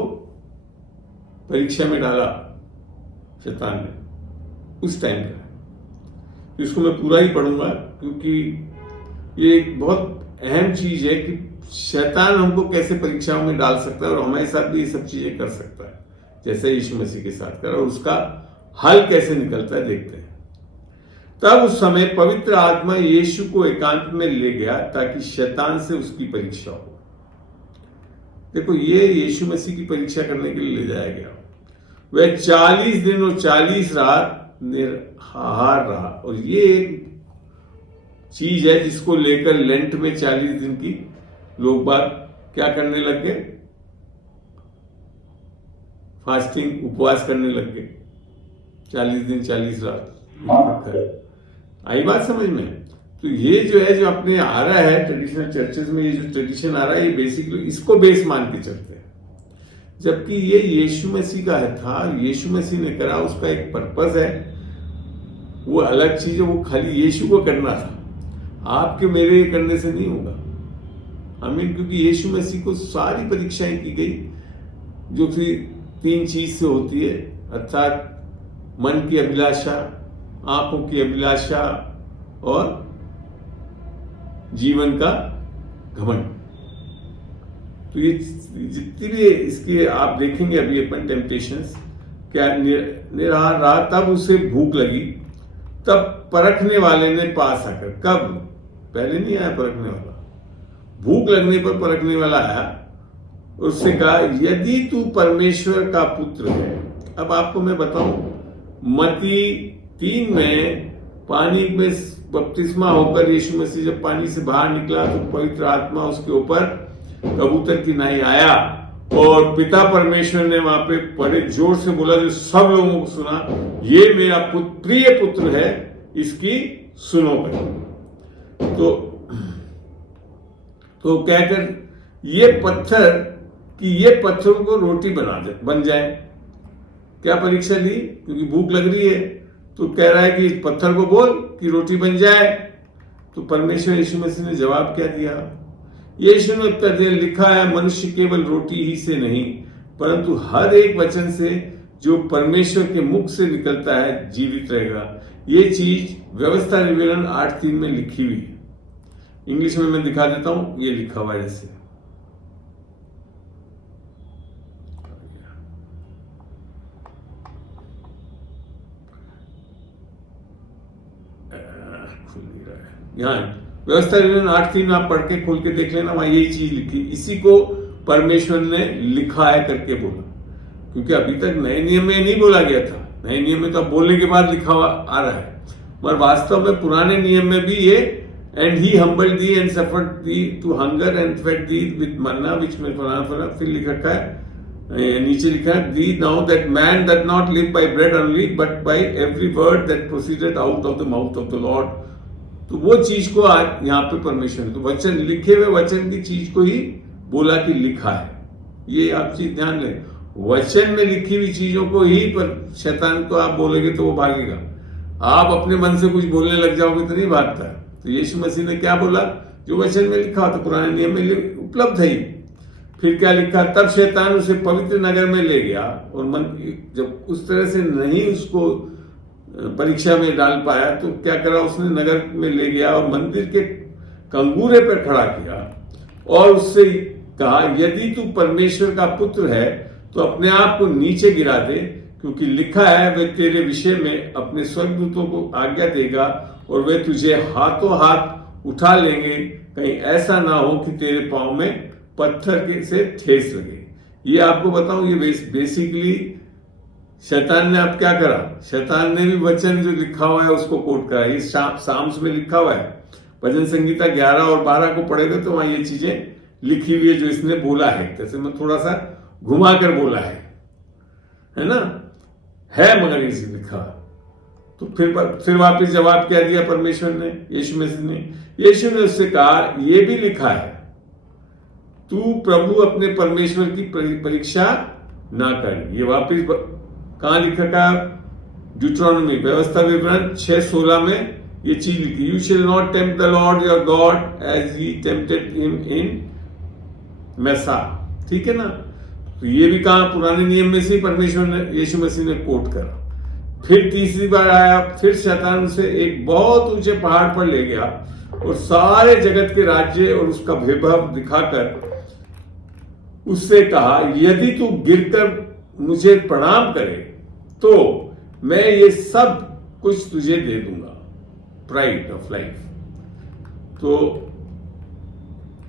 परीक्षा में डाला शैतान ने, उस टाइम का। इसको मैं पूरा ही पढ़ूंगा क्योंकि ये एक बहुत अहम चीज है कि शैतान हमको कैसे परीक्षाओं में डाल सकता है और हमारे साथ भी ये सब चीजें कर सकता है, जैसे यीशु मसीह के साथ कर, और उसका हल कैसे निकलता है देखते हैं। तब उस समय पवित्र आत्मा यीशु को एकांत में ले गया ताकि शैतान से उसकी परीक्षा हो। देखो, ये यीशु मसीह की परीक्षा करने के लिए ले जाया गया। वह 40 दिन और 40 रात निराहार रहा, और ये एक चीज है जिसको लेकर लेंट में 40 दिन की लोग बात क्या करने लग गए, फास्टिंग, उपवास करने लग गए। 40 दिन 40 रात। आई बात समझ में। तो ये जो है, जो अपने आ रहा है ट्रेडिशनल चर्चेस में, ये जो ट्रेडिशन आ रहा है, ये बेसिकली इसको बेस मान के चलते हैं, जबकि ये यीशु मसीह का है था, यीशु मसीह ने करा, उसका एक पर्पस है, वो अलग चीज है, वो खाली यीशु को करना था, आपके मेरे करने से नहीं होगा। आमीन। क्योंकि यीशु मसीह को सारी परीक्षाएं की गई जो कि 3 चीज से होती है, अर्थात मन की अभिलाषा, आंखों की अभिलाषा और जीवन का घमंड। तो ये जितनी भी इसकी आप देखेंगे अभी अपन टेम्पटेशंस, क्या निराहार रहा, तब उसे भूख लगी, तब परखने वाले ने पास आकर, कब, पहले नहीं आया परखने वाला, भूख लगने पर परखने वाला आया, उससे कहा यदि तू परमेश्वर का पुत्र है। अब आपको मैं बताऊं, मत्ती 3 में पानी में बपतिस्मा होकर यीशु मसीह जब पानी से बाहर निकला तो पवित्र आत्मा उसके ऊपर कबूतर की नाई आया, और पिता परमेश्वर ने वहां पे बड़े जोर से बोला, जो सब लोगों को सुना, ये मेरा प्रिय पुत्र है, इसकी सुनो। तो कहकर ये पत्थर कि ये पत्थरों को रोटी बन जाए। क्या परीक्षा ली? क्योंकि भूख लग रही है, तो कह रहा है कि पत्थर को बोल कि रोटी बन जाए। तो परमेश्वर यीशु मसीह ने जवाब क्या दिया? यीशु ने उत्तर दिया, लिखा है मनुष्य केवल रोटी ही से नहीं परंतु हर एक वचन से जो परमेश्वर के मुख से निकलता है जीवित रहेगा। ये चीज व्यवस्था विवरण 8:3 में लिखी हुई है। इंग्लिश में मैं दिखा देता हूं, ये लिखा हुआ है जैसे, यहाँ व्यवस्था विवरण 8:3 आप पढ़ के खोल के देख लेना, वहां यही चीज लिखी, इसी को परमेश्वर ने लिखा है करके बोला। क्योंकि अभी तक नए नियम में नहीं बोला गया था, नए नियम में तो अब बोलने के बाद लिखा हुआ आ रहा है, मगर वास्तव में पुराने नियम में भी ये and he humbled thee and suffered thee to hunger and fed thee with manna which में फलाना फिर लिख रखा है, नीचे लिखा है, thee now that man does not live by bread only but by every word that proceeded out of the mouth of the Lord. तो वो चीज को आज यहाँ पे परमेश्वर ने, तो वचन, लिखे हुए वचन की चीज को ही बोला कि लिखा है। ये आप चीज ध्यान लें, वचन में लिखी हुई चीजों को ही पर शैतान को आप बोलेंगे तो वो भागेगा। आप अपने मन से कुछ बोलने लग जाओगे तो नहीं भागता है। तो यीशु मसीह ने क्या बोला? जो वचन में लिखा तो पुराने नियम में उपलब्ध है। फिर क्या लिखा, तब शैतान उसे पवित्र नगर में ले गया और मन जब उस तरह से नहीं उसको परीक्षा में डाल पाया तो क्या करा, उसने नगर में ले गया और मंदिर के कंगूरे पर खड़ा किया और उससे कहा, यदि तू परमेश्वर का पुत्र है तो अपने आप को नीचे गिरा दे, क्योंकि लिखा है वह तेरे विषय में अपने स्वर्गदूतों को आज्ञा देगा और वे तुझे हाथों हाथ उठा लेंगे, कहीं ऐसा ना हो कि तेरे पांव में पत्थर के से ठेस लगे। ये आपको बताऊं, ये बेसिकली शैतान ने अब क्या करा, शैतान ने भी वचन जो लिखा हुआ है उसको कोट करा। ये साम्स में लिखा हुआ है, भजन संगीता 11 और 12 को पढ़ेगा तो वहां ये चीजें लिखी हुई है जो इसने बोला है। जैसे मैं थोड़ा सा घुमा कर बोला है ना, है मगर इसे लिखा। तो फिर वापस जवाब क्या दिया परमेश्वर ने, यीशु मसीह ने, यीशु ने उससे कहा, यह भी लिखा है, तू प्रभु अपने परमेश्वर की परीक्षा ना कर। ये वापस कहां लिखा का, ड्यूट्रोनॉमी व्यवस्था विवरण 6:16 में ये चीज लिखी, you shall not tempt the Lord your God as he tempted him in Massah. ठीक है ना, तो ये भी कहा पुराने नियम में से परमेश्वर ने, यीशु मसीह ने कोट करा। फिर तीसरी बार आया, फिर शैतान उसे एक बहुत ऊंचे पहाड़ पर ले गया और सारे जगत के राज्य और उसका वैभव दिखाकर उससे कहा, यदि तू गिरकर मुझे प्रणाम करे तो मैं ये सब कुछ तुझे दे दूंगा, प्राइड ऑफ लाइफ। तो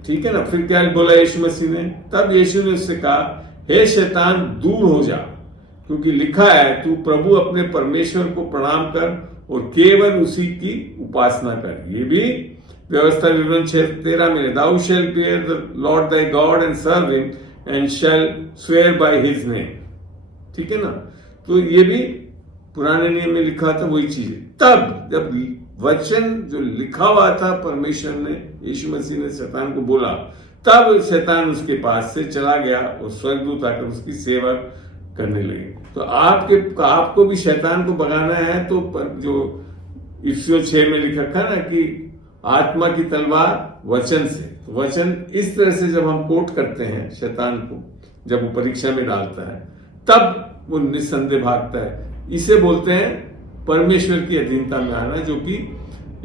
ठीक है ना, फिर क्या बोला यीशु मसीह ने, तब यीशु ने उससे कहा, हे शैतान दूर हो जा, क्योंकि लिखा है, तू प्रभु अपने परमेश्वर को प्रणाम कर और केवल उसी की उपासना कर। ये भी व्यवस्था विवरण 6:13 में, thou shall fear the Lord thy God and serve him and shall swear by his name। ठीक है ना, तो ये भी पुराने नियम में लिखा था वही चीज है। तब जब वचन जो लिखा हुआ था परमेश्वर ने, यीशु मसीह ने शैतान को बोला, तब शैतान उसके पास से चला गया और स्वर्गदूत आकर उसकी सेवा करने लगे। तो आपको भी शैतान को भगाना है तो जो इफिसियों 6 में लिखा था ना कि आत्मा की तलवार वचन से, तो वचन इस तरह से जब हम कोट करते हैं शैतान को, जब वो परीक्षा में डालता है तब वो निस्संदेह भागता है। इसे बोलते हैं परमेश्वर की अधीनता में आना, जो कि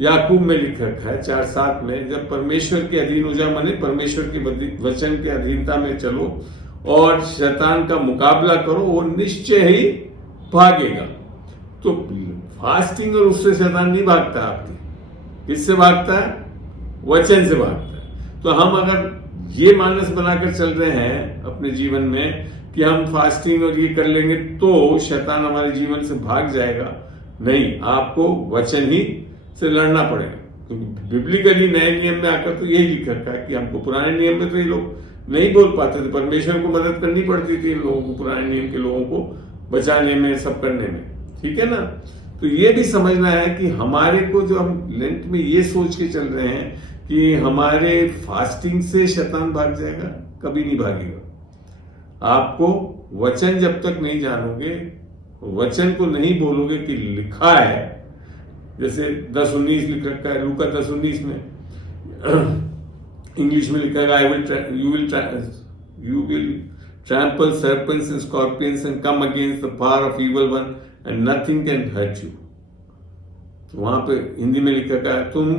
याकूब में लिख रखा है 4:7 में, जब परमेश्वर के अधीन हो जाओ, माने परमेश्वर के वचन के अधीनता में चलो और शैतान का मुकाबला करो, वो निश्चय ही भागेगा। तो फास्टिंग और उससे शैतान नहीं भागता आपके, किससे भागता है, वचन से भागता है। तो हम अगर ये मानस बनाकर चल रहे हैं अपने जीवन में कि हम फास्टिंग और ये कर लेंगे तो शैतान हमारे जीवन से भाग जाएगा, नहीं, आपको वचन ही से लड़ना पड़ेगा। क्योंकि बिब्लिकली नए नियम में आकर तो यही लिख रखा है कि हमको, पुराने नियम में तो ये लोग नहीं बोल पाते थे, परमेश्वर को मदद करनी पड़ती थी इन लोगों को, पुराने नियम के लोगों को बचाने में, सब करने में। ठीक है ना, तो ये भी समझना है कि हमारे को जो हम लेंट में ये सोच के चल रहे हैं कि हमारे फास्टिंग से शैतान भाग जाएगा, कभी नहीं भागेगा। आपको वचन जब तक नहीं जानोगे, वचन को नहीं बोलोगे कि लिखा है, जैसे 10:19 लिख रखा है लूका 10:19 में, इंग्लिश में लिखा है, you will trample serpents and scorpions and come against the power of evil one and nothing can hurt you। तो वहां पे हिंदी में लिखा है, तुम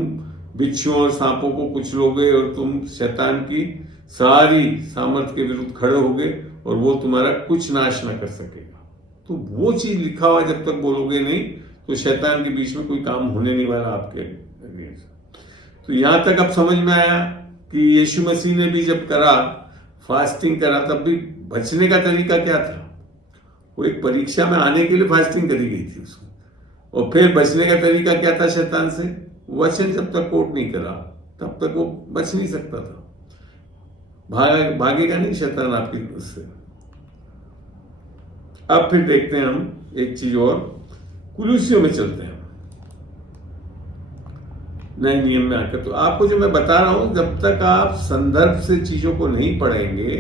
बिच्छुओं और सांपों को कुचलोगे और तुम शैतान की सारी सामर्थ के विरुद्ध खड़े होगे और वो तुम्हारा कुछ नाश ना कर सकेगा। तो वो चीज लिखा हुआ जब तक बोलोगे नहीं तो शैतान के बीच में कोई काम होने नहीं वाला आपके अगेंस्ट। तो यहां तक अब समझ में आया कि यीशु मसीह ने भी जब करा, फास्टिंग करा, तब भी बचने का तरीका क्या था, वो एक परीक्षा में आने के लिए फास्टिंग करी गई थी उसको, और फिर बचने का तरीका क्या था शैतान से, वचन जब तक कोट नहीं करा तब तक वो बच नहीं सकता था, भागेगा नहीं शैतान आपकी उससे। अब फिर देखते हैं हम एक चीज और, कुलूसियों में चलते हैं नए नियम में आकर। तो आपको जो मैं बता रहा हूं, जब तक आप संदर्भ से चीजों को नहीं पढ़ेंगे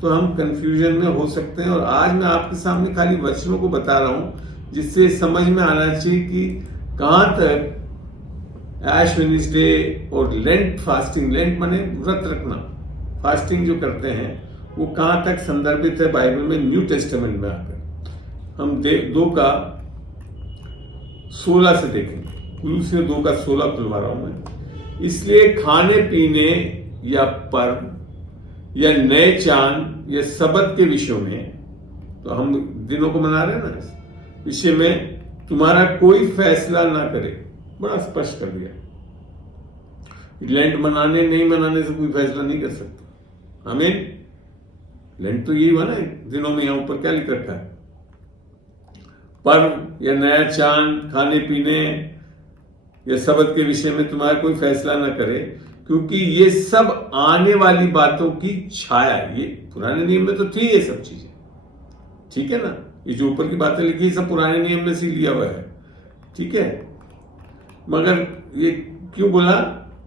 तो हम कंफ्यूजन में हो सकते हैं। और आज मैं आपके सामने खाली वचनों को बता रहा हूं जिससे समझ में आना चाहिए कि कहां तक ऐश वेडनेसडे और लेंट फास्टिंग, लेंट माने व्रत रखना, फास्टिंग जो करते हैं वो कहां तक संदर्भित है बाइबल में, न्यू टेस्टामेंट में आकर हम 2:16 से देखेंगे। कुलूसियों 2:16 खुलवा रहा हूं मैं। इसलिए खाने पीने या पर्व या नए चांद या सबत के विषयों में, तो हम दिनों को मना रहे हैं ना, इस विषय में तुम्हारा कोई फैसला ना करे। बड़ा स्पष्ट कर दिया। लेंट मनाने नहीं मनाने से कोई फैसला नहीं कर सकता। आमीन। लेंट तो यही हुआ ना दिनों में, यहां ऊपर क्या लिख रखा है, पर्व या नया चांद, खाने पीने या सबत के विषय में तुम्हारा कोई फैसला ना करे, क्योंकि ये सब आने वाली बातों की छाया है। ये पुराने नियम में तो थी ये सब चीजें, ठीक है ना। ये जो ऊपर की बातें लिखी सब पुराने नियम में से लिया हुआ है, ठीक है। मगर ये क्यों बोला,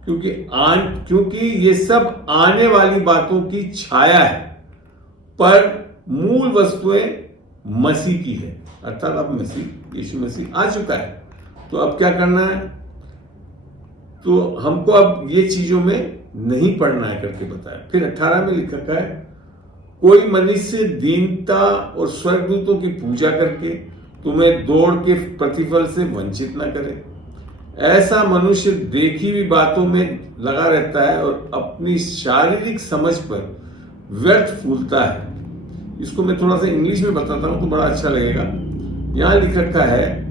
क्योंकि ये सब आने वाली बातों की छाया है, पर मूल वस्तुएं मसीह की है। अर्थात अब मसीह, यीशु मसीह आ चुका है, तो अब क्या करना है, तो हमको अब ये चीजों में नहीं पढ़ना है करके बताया। फिर 18 में लिखा है, कोई मनुष्य दीनता और स्वर्गदूतों की पूजा करके तुम्हें दौड़ के प्रतिफल से वंचित न करे। ऐसा मनुष्य देखी हुई बातों में लगा रहता है और अपनी शारीरिक समझ पर व्यर्थ फूलता है। इसको मैं थोड़ा सा इंग्लिश में बताता हूं तो बड़ा अच्छा लगेगा। यहां लिख रखा है,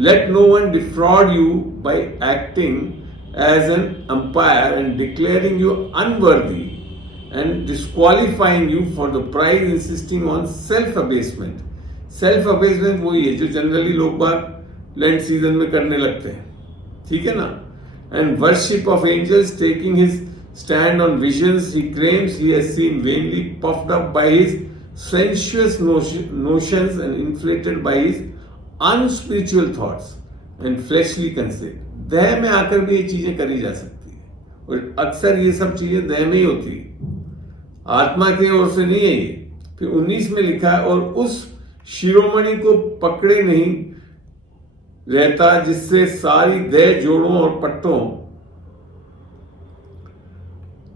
let no one defraud you by acting as an umpire and declaring you unworthy and disqualifying you for the prize, insisting on self abasement. Self abasement वही है जो जनरली लोग बाग लेंट सीजन में करने लगते हैं, ठीक है ना। And worship of angels, taking his stand on visions he claims he has seen vainly, puffed up by his sensuous notions and inflated by his unspiritual thoughts and fleshly concept. देह में आकर भी ये चीजें करी जा सकती है, और अक्सर ये सब चीजें देह में ही होती है, आत्मा की ओर से नहीं है ये। फिर 19 में लिखा है, और उस शिरोमणि को पकड़े नहीं रहता जिससे सारी देह जोड़ों और पट्टों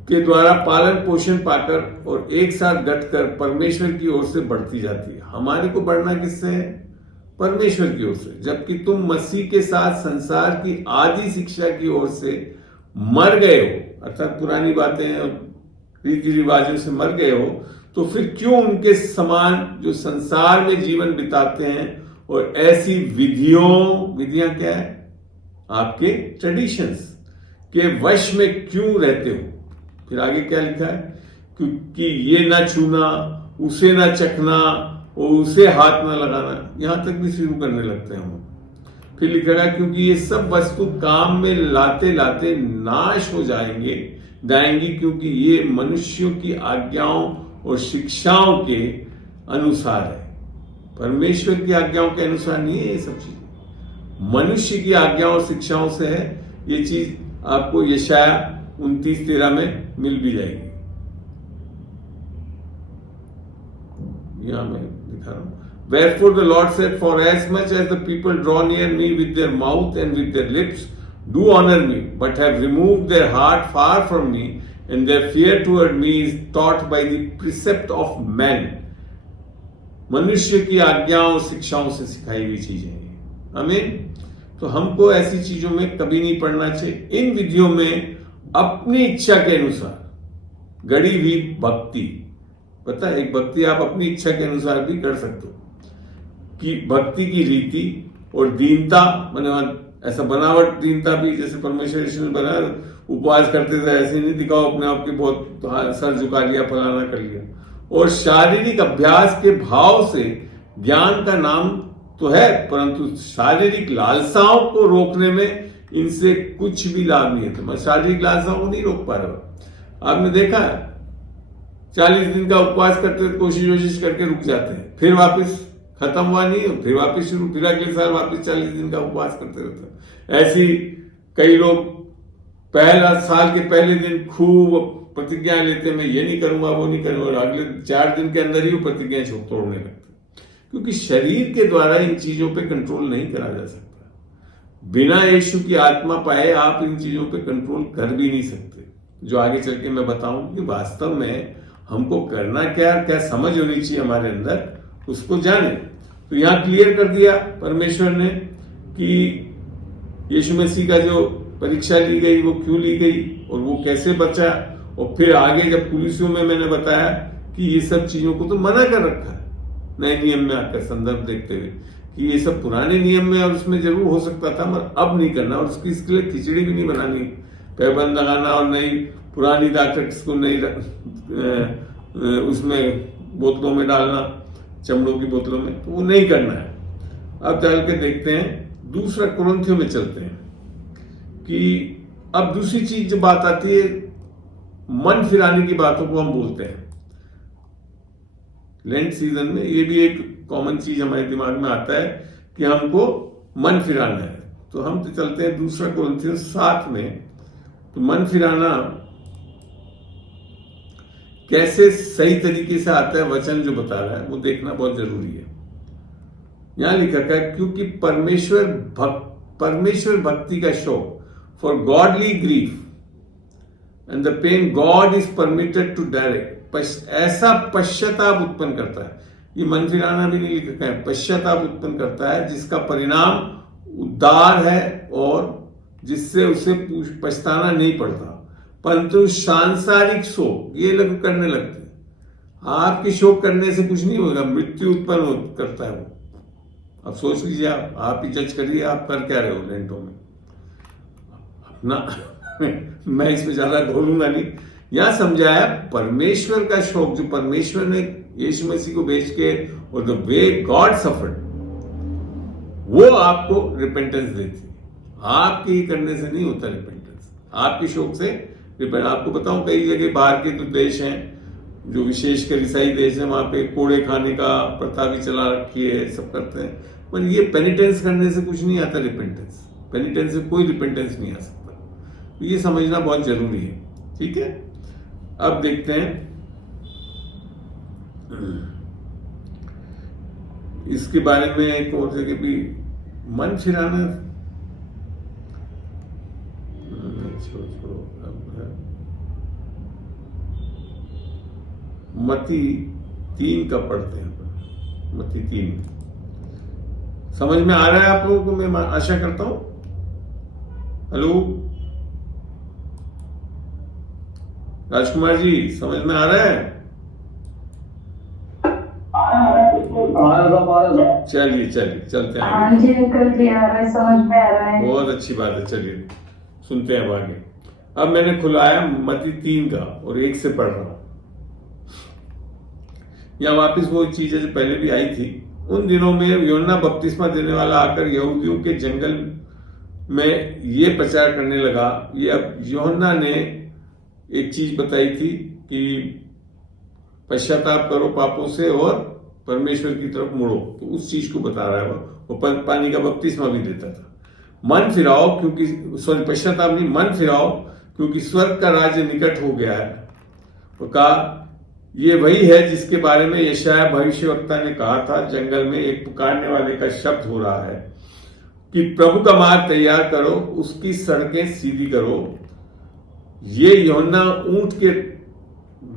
के द्वारा पालन पोषण पाकर और एक साथ गठकर परमेश्वर की ओर से बढ़ती जाती है। हमारे को बढ़ना किससे है? परमेश्वर की ओर से। जबकि तुम मसीह के साथ संसार की आदि शिक्षा की ओर से मर गए हो, अर्थात पुरानी बातें रीति रिवाजों से मर गए हो, तो फिर क्यों उनके समान जो संसार में जीवन बिताते हैं और ऐसी विधियां क्या है, आपके ट्रेडिशंस के वश में क्यों रहते हो। फिर आगे क्या लिखा है, क्योंकि ये ना छूना, उसे ना चखना और उसे हाथ ना लगाना, यहां तक भी शुरू करने लगते हैं हम। फिर लिखा है, क्योंकि ये सब वस्तु काम में लाते लाते नाश हो जाएंगी, क्योंकि ये मनुष्यों की आज्ञाओं और शिक्षाओं के अनुसार है। परमेश्वर की आज्ञाओं के अनुसार नहीं है ये सब चीज, मनुष्य की आज्ञाओं और शिक्षाओं से है। ये चीज आपको यशाया 29:13 में मिल भी जाएगी। यहां मैं दिखा रहा हूं, Wherefore the Lord said, for as much as the people draw near me with their mouth and with their lips do honor me, but have removed their heart far from me, and their fear toward me is taught by the precept of men. मनुष्य की आज्ञाओं और शिक्षाओं से सिखाई हुई चीजें हैं। आमीन। तो हमको ऐसी चीजों में कभी नहीं पड़ना चाहिए। इन विधियों में अपनी इच्छा के अनुसार गढ़ी हुई भक्ति, पता है, एक भक्ति आप अपनी इच्छा के अनुसार भी कर सकते हो, कि भक्ति की रीति और दीनता, मतलब ऐसा बनावट दीनता भी, जैसे परमेश्वर यीशु ने बनाया, उपवास करते थे ऐसे नहीं दिखाओ अपने आप की बहुत सर झुका लिया, फलाना कर लिया। और शारीरिक अभ्यास के भाव से ज्ञान का नाम तो है, परंतु शारीरिक लालसाओं को रोकने में इनसे कुछ भी लाभ नहीं है। तो मैं शारीरिक लालसाओं को नहीं रोक पा रहा। आपने देखा 40 दिन का उपवास करते थे, कोशिश करके रुक जाते हैं, फिर वापस खत्म हुआ नहीं, फिर वापस शुरू, फिर अगले साल वापस 40 दिन का उपवास करते रहते। ऐसी कई लोग पहला साल के पहले दिन खूब प्रतिज्ञा लेते, मैं ये नहीं करूंगा, वो नहीं करूंगा, और अगले 4 दिन के अंदर ही वो प्रतिज्ञा तोड़ने लगते, क्योंकि शरीर के द्वारा इन चीजों पे कंट्रोल नहीं करा जा सकता। बिना यीशु की आत्मा पाए आप इन चीजों पे कंट्रोल कर भी नहीं सकते, जो आगे चल के मैं बताऊं कि वास्तव में हमको करना क्या क्या समझ होनी चाहिए हमारे अंदर, उसको जाने। तो यहां क्लियर कर दिया परमेश्वर ने कि यीशु मसीह का जो परीक्षा ली गई वो क्यों ली गई और वो कैसे बचा। और फिर आगे जब कुलिसियों में मैंने बताया कि ये सब चीजों को तो मना कर रखा है नए नियम में आकर, संदर्भ देखते हुए कि ये सब पुराने नियम में और उसमें जरूर हो सकता था मगर अब नहीं करना, और इसके लिए खिचड़ी भी नहीं बनानी, पैबंद लगाना और नई पुरानी डाक्टर्स को नई उसमें बोतलों में डालना, चमड़ों की बोतलों में, तो वो नहीं करना है। अब चल के देखते हैं दूसरा कुरिन्थियों में चलते हैं कि अब दूसरी चीज जो बात आती है, मन फिराने की बातों को हम बोलते हैं लेंट सीजन में। ये भी एक कॉमन चीज हमारे दिमाग में आता है कि हमको मन फिराना है। तो हम तो चलते हैं दूसरा कुरिन्थियों 7 में। तो मन फिराना कैसे सही तरीके से आता है, वचन जो बता रहा है वो देखना बहुत जरूरी है। यहां लिखा है क्योंकि परमेश्वर भक्ति का शौक, for godly grief and the pain God is permitted to direct, ऐसा पश्चाताप उत्पन्न करता है। ये मन फिराना भी नहीं लिखा है, पश्चाताप उत्पन्न करता है जिसका परिणाम उद्धार है और जिससे उसे पछताना नहीं पड़ता, परंतु सांसारिक शोक ये लोग करने लगते हैं। आपकी शोक करने से कुछ नहीं होगा, मृत्यु उत्पन्न करता है वो। अब सोच लीजिए, आप ही जज करिए आप कर क्या रहे हो लेंटों में अपना मैं इसमें ज्यादा बोलूंगा नहीं। यहां समझाया परमेश्वर का शौक, जो परमेश्वर ने यीशु मसीह को भेज के और द वे गॉड सफर्ड, वो आपको रिपेंटेंस देती है। आपके ही करने से नहीं होता रिपेंटेंस, आपके शौक से रिपेंट। आपको बताऊं कई जगह बाहर के जो देश हैं, जो विशेषकर ईसाई देश है, वहां पे कोड़े खाने का प्रथा भी चला रखी है, सब करते हैं, पर ये पेनिटेंस करने से कुछ नहीं आता रिपेंटेंस। पेनिटेंस से कोई रिपेंटेंस नहीं आ सकता, तो ये समझना बहुत जरूरी है। ठीक है, अब देखते हैं इसके बारे में एक और जगह भी मन फिराना। मत्ती 3 का पढ़ते हैं। मत्ती 3 समझ में आ रहा है आप लोगों को, मैं आशा करता हूं। हेलो राजकुमार जी, समझ में आ रहा है? चलिए चलते हैं। हाँ जी अंकल जी, आ रहा है, समझ में आ रहा है। बहुत अच्छी बात है, चलिए सुनते हैं आगे। अब मैंने खुलाया मत्ती 3 का और 1 से पढ़ रहा हूं। यहाँ वापिस वो चीज है जो पहले भी आई थी। उन दिनों में यूहन्ना बपतिस्मा देने वाला आकर यहूदियों के जंगल में ये प्रचार करने लगा। ये अब यूहन्ना ने एक चीज बताई थी कि पश्चाताप करो पापों से और परमेश्वर की तरफ मुड़ो, तो उस चीज को बता रहा है वो पानी का बपतिस्मा भी देता था। मन फिराओ क्योंकि पश्चाताप नहीं, मन फिराओ क्योंकि स्वर्ग का राज्य निकट हो गया है। और कहा ये वही है जिसके बारे में यशायाह भविष्यवक्ता ने कहा था, जंगल में एक पुकारने वाले का शब्द हो रहा है कि प्रभु का मार्ग तैयार करो, उसकी सड़कें सीधी करो। ये यूहन्ना ऊंट के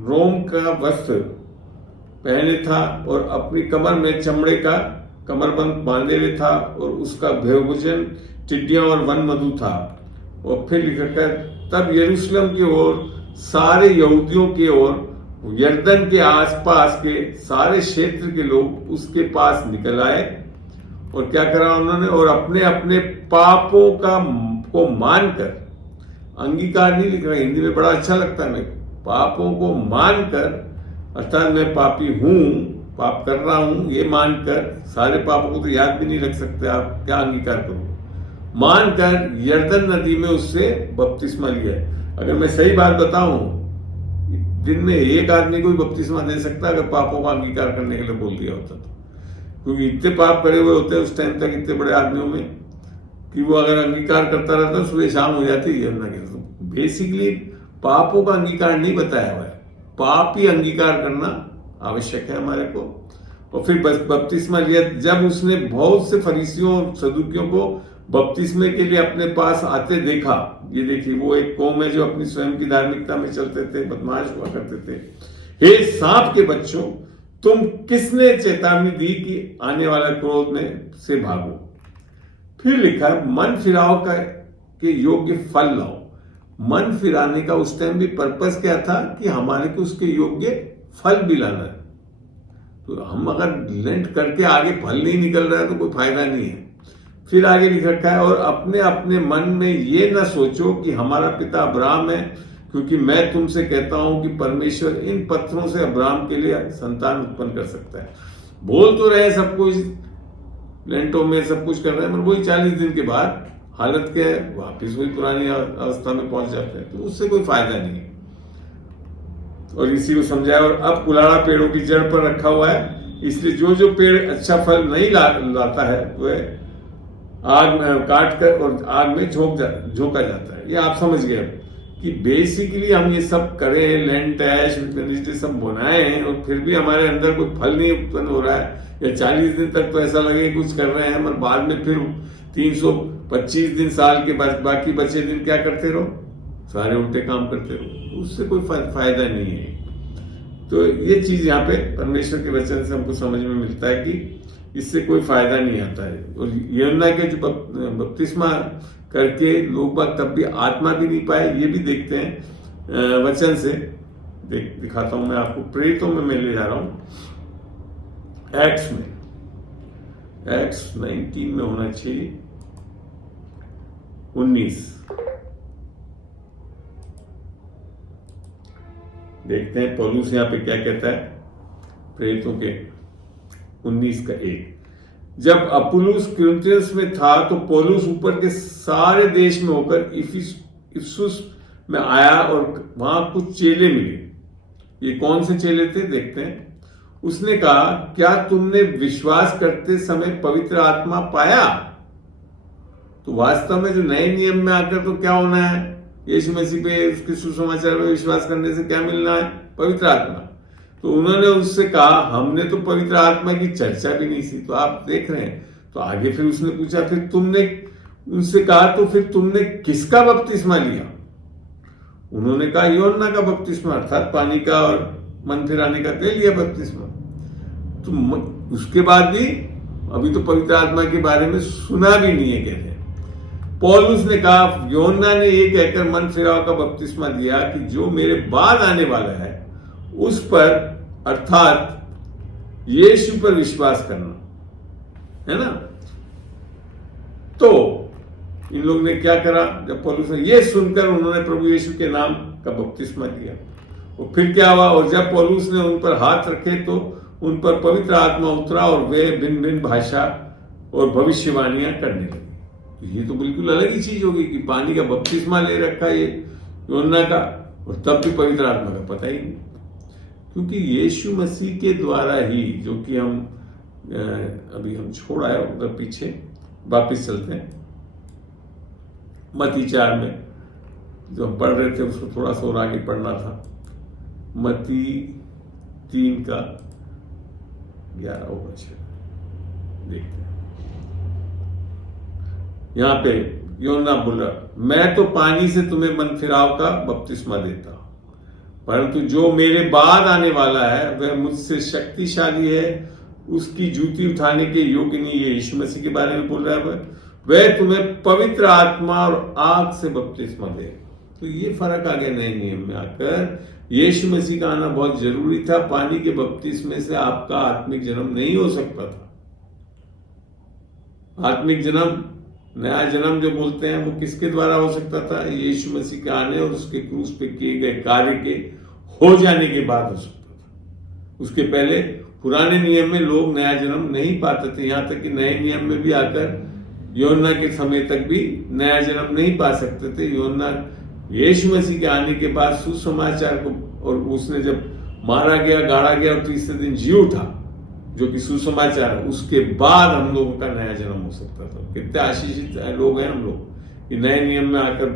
रोम का वस्त्र पहने था और अपनी कमर में चमड़े का कमरबंद बांधे हुए था और उसका भोजन टिड्डियां और वन मधु था। और फिर लिखकर तब यरूशलेम की ओर सारे यहूदियों की ओर यरदन के आसपास के सारे क्षेत्र के लोग उसके पास निकल आए। और क्या करा उन्होंने, और अपने अपने पापों को मानकर, अंगीकार नहीं लिख रहा, हिंदी में बड़ा अच्छा लगता है मेरे को, पापों को मानकर, अर्थात मैं पापी हूं, पाप कर रहा हूं ये मानकर, सारे पापों को तो याद भी नहीं रख सकते आप, क्या अंगीकार करो, मानकर यरदन नदी में उससे बपतिस्मा लिया। अगर मैं सही बात बताऊं, दिन में एक आदमी को भी बपतिस्मा दे सकता अगर पापों का अंगीकार करने के लिए बोल दिया होता तो, क्योंकि इतने पाप करे हुए होते हैं उस टाइम तक इतने बड़े आदमियों में कि वो अगर अंगीकार करता रहता सुबह शाम हो जाती है यमुना के। तो बेसिकली पापों का अंगीकार नहीं बताया हुआ है, पाप ही अंगीकार करना आवश्यक है हमारे को। और फिर बपतिस्मा लिया। जब उसने बहुत से फरीसियों और सदुकियों को बपतिस्मे के लिए अपने पास आते देखा, ये देखिए वो एक कौम है जो अपनी स्वयं की धार्मिकता में चलते थे, बदमाश हुआ करते थे, हे सांप के बच्चों, तुम किसने चेतावनी दी कि आने वाला क्रोध में से भागो। फिर लिखा है मन फिराओ का के योग्य फल लाओ। मन फिराने का उस टाइम भी पर्पस क्या था कि हमारे को उसके योग्य फल भी लाना है। तो हम अगर लेंट करके आगे फल नहीं निकल रहा है तो कोई फायदा नहीं है। फिर आगे लिख रखा है और अपने अपने मन में ये ना सोचो कि हमारा पिता अब्राहम है, क्योंकि मैं तुमसे कहता हूं कि परमेश्वर इन पत्थरों से अब्राहम के लिए संतान उत्पन्न कर सकता है। बोल तो रहे सब कुछ, लेंटों में सब कुछ कर रहे हैं, मगर वही 40 दिन के बाद हालत क्या है, वापिस वही पुरानी अवस्था में पहुंच जाते हैं। तो उससे कोई फायदा नहीं है। और इसी को समझाया। और अब कुलाड़ा पेड़ों की जड़ पर रखा हुआ है, इसलिए जो जो पेड़ अच्छा फल नहीं लाता है वह आग में काट कर और आग में झोंका जाता है। ये आप समझ गए कि बेसिकली हम ये सब करें, लैंड टैक्स सब बनाए हैं और फिर भी हमारे अंदर कोई फल नहीं उत्पन्न हो रहा है, या 40 दिन तक तो ऐसा लगे कुछ कर रहे हैं, मगर बाद में फिर 325 दिन साल के बाकी बचे दिन क्या करते रहो, सारे उल्टे काम करते रहो, उससे कोई फायदा नहीं है। तो ये चीज यहाँ पे परमेश्वर के वचन से हमको समझ में मिलता है कि इससे कोई फायदा नहीं आता है। और यूहन्ना के जो बपतिस्मा करके लोग बाग तब भी आत्मा भी नहीं पाए, ये भी देखते हैं वचन से। दिखाता हूं मैं आपको, प्रेरितों में मैं ले जा रहा हूं, एक्ट्स में, एक्ट्स 19 में होना चाहिए, 19 देखते हैं पौलुस यहाँ पे क्या कहता है। प्रेरितों के 19 का 1, जब अपुल्लोस कुरिन्थियंस में था तो पौलुस ऊपर के सारे देश में होकर इफिसुस में आया और वहां कुछ चेले मिले। ये कौन से चेले थे देखते हैं। उसने कहा, क्या तुमने विश्वास करते समय पवित्र आत्मा पाया? तो वास्तव में जो नए नियम में आकर तो क्या होना है, यीशु मसीह पे उसके सुसमाचार में विश्वास करने से क्या मिलना है? पवित्र आत्मा। तो उन्होंने उससे कहा, हमने तो पवित्र आत्मा की चर्चा भी नहीं की। तो आप देख रहे हैं। तो आगे फिर उसने पूछा, फिर तुमने उनसे कहा, तो फिर तुमने किसका बपतिस्मा लिया? उन्होंने कहा, यूहन्ना का बपतिस्मा, अर्थात पानी का और मन फिराने का ले लिया बपतिस्मा। तो उसके बाद भी अभी तो पवित्र आत्मा के बारे में सुना भी नहीं है, कहते हैं। पौलुस ने कहा, यूहन्ना ने ये कहकर मन फिराव का बपतिस्मा दिया कि जो मेरे बाद आने वाला है उस पर, अर्थात यीशु पर विश्वास करना, है ना। तो इन लोगों ने क्या करा, जब पौलुस ने ये सुनकर उन्होंने प्रभु यीशु के नाम का बपतिस्मा दिया। और फिर क्या हुआ, और जब पौलुस ने उन पर हाथ रखे तो उन पर पवित्र आत्मा उतरा और वे भिन्न भिन्न भाषा और भविष्यवाणियां करने लगे। ये तो बिल्कुल अलग ही चीज होगी कि पानी का बपतिस्मा ले रखा है ये यूहन्ना का, और तब भी पवित्र आत्मा का पता ही नहीं। क्योंकि यीशु मसीह के द्वारा ही, जो कि हम अभी हम छोड़ आए उधर पीछे, वापिस चलते हैं मत्ती 4 में, जो हम पढ़ रहे थे उसको थोड़ा सा और आगे पढ़ना था। मत्ती 3 का 11 होगा शायद, देखते हैं। यहां पे यूहन्ना बोला, मैं तो पानी से तुम्हें मन फिराव का बपतिस्मा देता, परंतु जो मेरे बाद आने वाला है वह मुझसे शक्तिशाली है, उसकी जूती उठाने के योग्य नहीं। ये यीशु मसीह के बारे में बोल रहा है। वह तुम्हें पवित्र आत्मा और आग से बपतिस्मा दे। तो ये फर्क आ गया नए नियम में आकर। यीशु मसीह का आना बहुत जरूरी था। पानी के बपतिस्मे से आपका आत्मिक जन्म नहीं हो सकता था। आत्मिक जन्म, नया जन्म जो बोलते हैं, वो किसके द्वारा हो सकता था? यीशु मसीह के आने और उसके क्रूस पे किए गए कार्य के हो जाने के बाद हो सकता था। उसके पहले पुराने नियम में लोग नया जन्म नहीं पाते थे। यहां तक कि नए नियम में भी आकर यूहन्ना के समय तक भी नया जन्म नहीं पा सकते थे। यूहन्ना यीशु मसीह के आने के बाद सुसमाचार को, और उसने जब मारा गया, गाड़ा गया और तीसरे दिन जी उठा, जो कि सुसमाचार है, उसके बाद हम लोगों का नया जन्म हो सकता था। कितने आशीषित लोग हैं हम लोग कि नए नियम में आकर